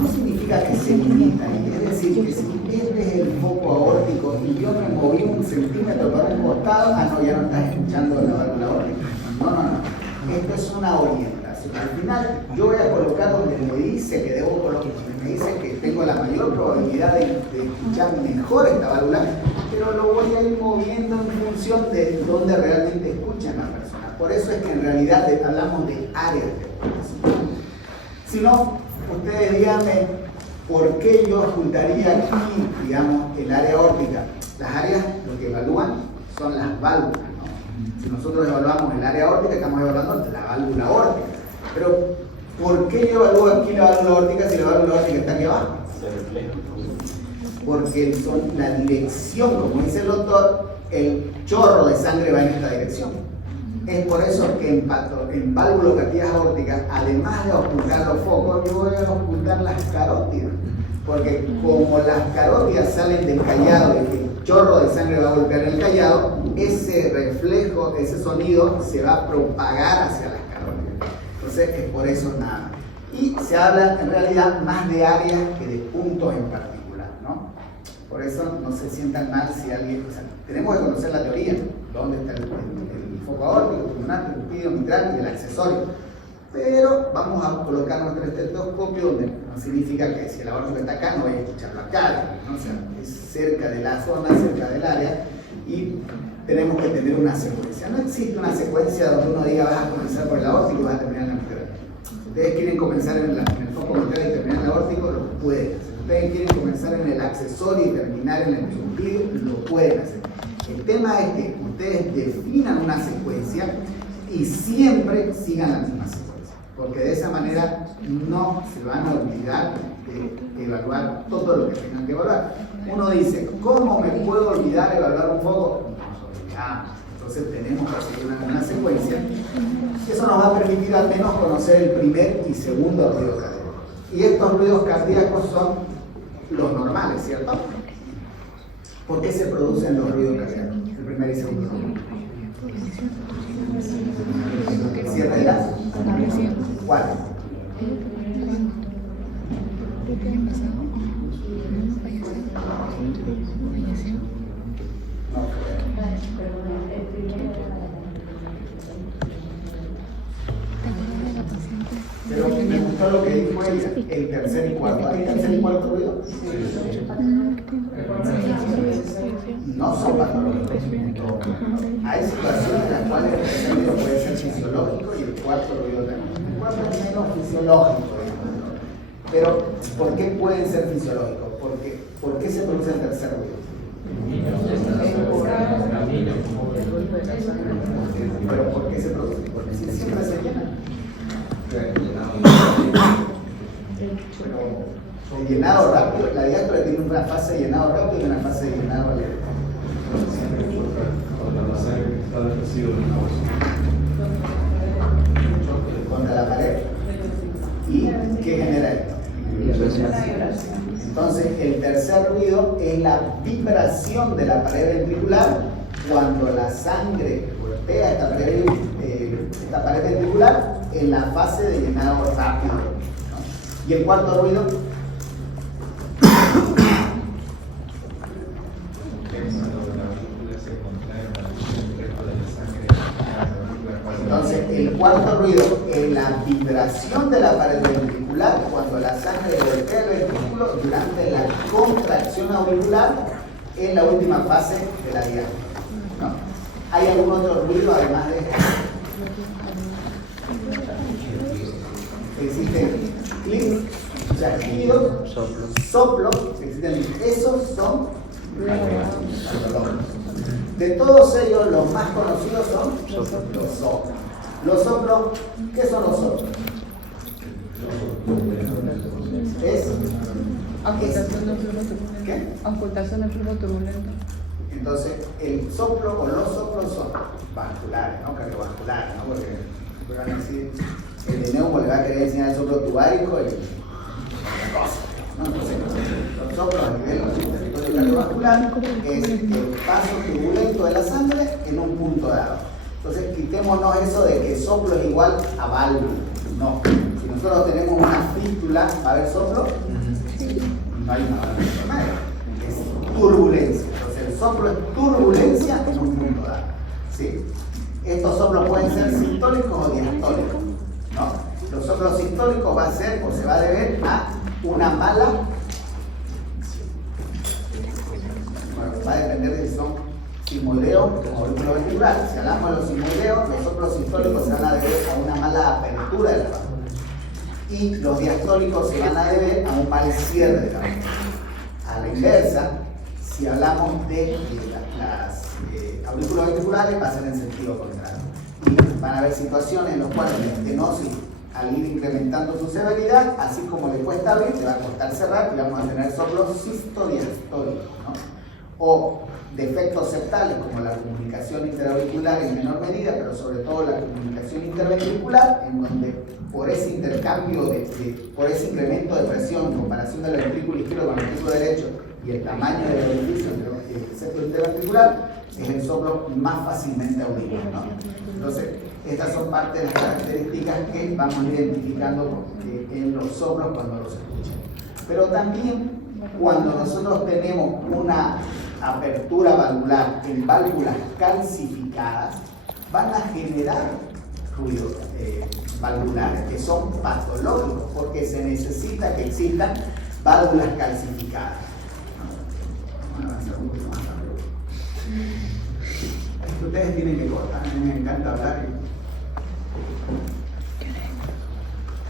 no significa que se limitan. Es decir, que si este es el foco aórtico y yo me moví 1 centímetro para un costado, no, ya no estás escuchando la válvula aórtica. No. Esto es una orientación. Al final, yo voy a colocar donde me dice que debo colocar, donde me dice que tengo la mayor probabilidad de escuchar mejor esta válvula, pero lo voy a ir moviendo en función de dónde realmente escuchan las personas. Por eso es que en realidad hablamos de áreas de ocultación. Si no, ustedes díganme por qué yo ocultaría aquí, digamos, el área aórtica. Las áreas lo que evalúan son las válvulas, ¿no? Si nosotros evaluamos el área aórtica, estamos evaluando la válvula aórtica. Pero, ¿por qué yo evalúo aquí la válvula aórtica si la válvula aórtica está aquí abajo? Porque la dirección, como dice el doctor, el chorro de sangre va en esta dirección. Es por eso que en valvulopatías aórticas, además de ocultar los focos, yo voy a ocultar las carótidas. Porque como las carótidas salen del callado y el chorro de sangre va a golpear el callado, ese reflejo, ese sonido se va a propagar hacia las carótidas. Entonces es por eso nada. Y se habla en realidad más de áreas que de puntos en particular, ¿no? Por eso no se sientan mal si alguien... O sea, tenemos que conocer la teoría, dónde está el foco aórtico, pulmonar, tupido, mitral y el accesorio. Pero vamos a colocar nuestro estetoscopio donde no significa que si el aórtico está acá no voy a escucharlo acá, ¿no? O sea, es cerca de la zona, cerca del área y tenemos que tener una secuencia. No existe una secuencia donde uno diga vas a comenzar por el aórtico y vas a terminar en la mitral. Si ustedes quieren comenzar en el foco mitral y terminar en el aórtico, lo pueden hacer. Si ustedes quieren comenzar en el accesorio y terminar en el triunfilio, lo pueden hacer. El tema es que ustedes definan una secuencia y siempre sigan la misma secuencia. Porque de esa manera no se van a olvidar de evaluar todo lo que tengan que evaluar. Uno dice, ¿cómo me puedo olvidar de evaluar un foco? Nos olvidamos. Entonces tenemos que seguir una secuencia. Eso nos va a permitir al menos conocer el primer y segundo ruido cardíaco. Y estos ruidos cardíacos son los normales, ¿cierto? ¿Por qué se producen los ruidos cardíacos? El primer y segundo ruido. ¿Cierre de gas? ¿Cuál? Pero me gustó lo que dijo ella, el tercer y cuarto. ¿Hay tercer y cuarto ruido? No son patológicos. Hay situaciones en las cuales el tercer ruido puede ser fisiológico y el cuarto ruido también. El cuarto es menos fisiológico. Pero, ¿por qué pueden ser fisiológicos? ¿Por qué se produce el tercer ruido? ¿Pero por qué se produce? Porque si siempre se llena. El llenado rápido, la diástole tiene una fase de llenado rápido y una fase de llenado lento. Contra la pared. ¿Y qué genera esto? Entonces, el tercer ruido es la vibración de la pared ventricular cuando la sangre golpea esta pared ventricular en la fase de llenado rápido, ¿no? Y el cuarto ruido entonces el cuarto ruido es la vibración de la pared ventricular cuando la sangre golpea el ventrículo durante la contracción auricular en la última fase de la diástole, ¿no? ¿Hay algún otro ruido además de esto? Existen clics, o sea, giro, soplo, existen, esos son patológicos. De todos ellos, los más conocidos son los soplos. Los soplos, ¿qué son los soplos? Ocultación del flujo turbulento. ¿Qué? Ocultación del flujo turbulento. Entonces, el soplo o los soplos son vasculares, ¿no? Cardiovasculares, ¿no? Porque van a decir, el de neumo le va a querer enseñar el soplo tubárico y otra cosa, ¿no? Entonces, los soplos a nivel del territorio cardiovascular es el paso turbulento de la sangre en un punto dado. Entonces, quitémonos eso de que soplo es igual a válvula. No. Si nosotros tenemos una fístula, ¿va a haber soplo? No hay una válvula. Es turbulencia. Entonces, el soplo es turbulencia en un punto dado. ¿Sí? Estos soplos pueden ser sistólicos o diastólicos, ¿no? Los soplos sistólicos va a ser o se va a deber a una mala, bueno, va a depender de si son sismoideos o auriculo ventricular. Si hablamos de los sismoideos, los soplos sistólicos se van a deber a una mala apertura de la válvula y los diastólicos se van a deber a un mal cierre de la válvula. A la inversa, si hablamos de las auriculoventriculares, va a ser en sentido contrario. Y van a haber situaciones en las cuales la estenosis al ir incrementando su severidad, así como le cuesta abrir, le va a costar cerrar y vamos a tener soplos sistodiastólicos, ¿no? O defectos septales como la comunicación interauricular en menor medida, pero sobre todo la comunicación interventricular, en donde por ese intercambio, por ese incremento de presión en comparación del ventrículo izquierdo con el ventrículo derecho y el tamaño del orificio entre el septo interventricular, es el soplo más fácilmente audible, ¿no? Entonces, estas son parte de las características que vamos identificando en los soplos cuando los escuchamos. Pero también cuando nosotros tenemos una apertura valvular en válvulas calcificadas, van a generar ruidos valvulares que son patológicos porque se necesita que existan válvulas calcificadas. Vamos a avanzar un poquito más rápido. Es que ustedes tienen que cortar, a mí me encanta hablar.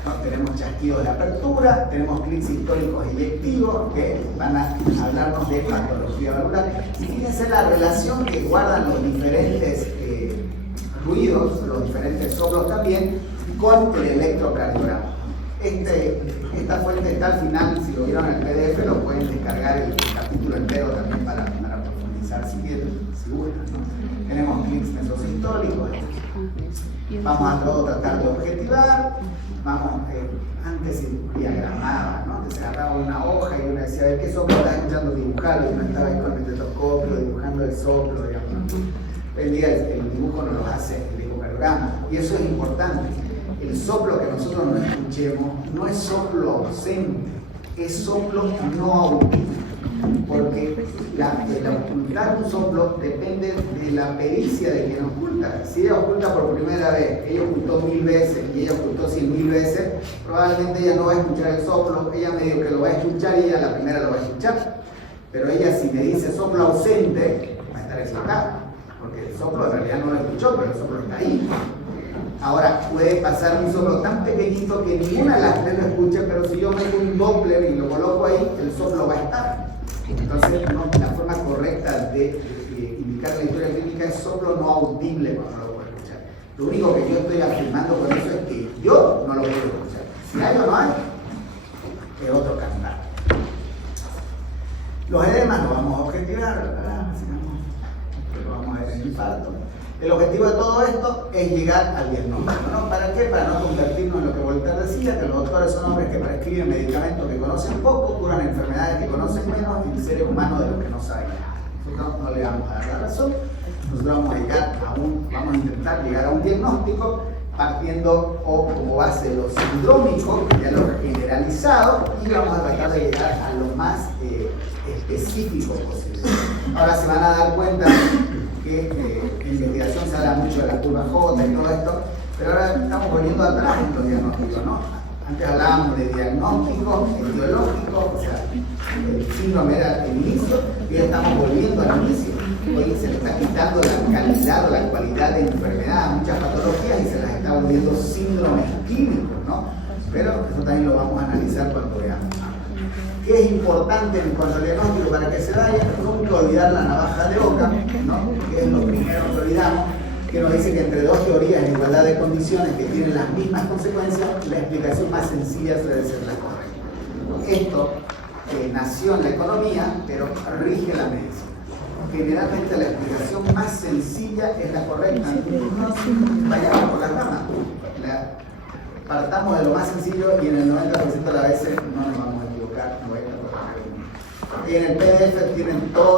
¿No? Tenemos chasquidos de apertura, tenemos clics históricos eyectivos que van a hablarnos de patología valvular. Y fíjense la relación que guardan los diferentes ruidos, los diferentes soplos también, con el electrocardiograma. Esta fuente está al final, si lo vieron en el PDF, lo pueden descargar el capítulo entero también para profundizar si quieren, si gustan, ¿no? Tenemos clics mesosistóricos. Vamos a tratar de objetivar. Vamos, antes se diagramaba, ¿no? Antes se agarraba una hoja y uno decía, ¿de qué soplo estás escuchando dibujarlo? Y uno estaba ahí con el estetoscopio dibujando el soplo, digamos. Hoy en día el dibujo no lo hace el ecocardiograma, y eso es importante. El soplo que nosotros no escuchemos no es soplo ausente, es soplo no auditivo. Porque el ocultar un soplo depende de la pericia de quien oculta. Si ella oculta por primera vez, ella ocultó 1000 veces y ella ocultó 100.000 veces, probablemente ella no va a escuchar el soplo, ella medio que lo va a escuchar y ella la primera lo va a escuchar. Pero ella, si me dice soplo ausente, va a estar equivocada, porque el soplo en realidad no lo escuchó, pero el soplo está ahí. Ahora, puede pasar un soplo tan pequeñito que ninguna de las tres lo escuche, pero si yo meto un Doppler y lo coloco ahí, el soplo va a estar. Entonces, la forma correcta de indicar la historia clínica es soplo no audible cuando no lo puedo escuchar. Lo único que yo estoy afirmando con eso es que yo no lo puedo escuchar. Si hay o no hay, es otro cantar. Los edemas los vamos a objetivar, ¿verdad? Lo vamos a ver en el infarto. El objetivo de todo esto es llegar al diagnóstico, ¿no? ¿Para qué? Para no convertirnos en lo que Voltaire decía, que los doctores son hombres que prescriben medicamentos que conocen poco, curan enfermedades que conocen menos y seres humanos de los que no saben nada. Nosotros no le vamos a dar la razón, nosotros vamos a intentar llegar a un diagnóstico partiendo como base lo sindrómico, ya lo generalizado, y vamos a tratar de llegar a lo más específico posible. Ahora se van a dar cuenta que en investigación se habla mucho de la curva J y todo esto, pero ahora estamos volviendo atrás en los diagnósticos, ¿no? Antes hablábamos de diagnósticos etiológicos, o sea, el síndrome era el inicio, y ya estamos volviendo al inicio. Hoy se le está quitando la calidad o la cualidad de enfermedad a muchas patologías y se las está volviendo síndromes químicos, ¿no? Pero eso también lo vamos a analizar cuando veamos. ¿Qué es importante en cuanto al diagnóstico para que se vaya? Nunca olvidar la navaja de Occam, ¿no? Que es lo primero que olvidamos, que nos dice que entre dos teorías en igualdad de condiciones que tienen las mismas consecuencias, la explicación más sencilla suele ser la correcta. Esto nació en la economía, pero rige la medicina. Generalmente la explicación más sencilla es la correcta. No vayamos por las ramas. Partamos de lo más sencillo y en el 90% de las veces no nos vamos a equivocar. No voy a equivocar. Y en el PDF tienen todo.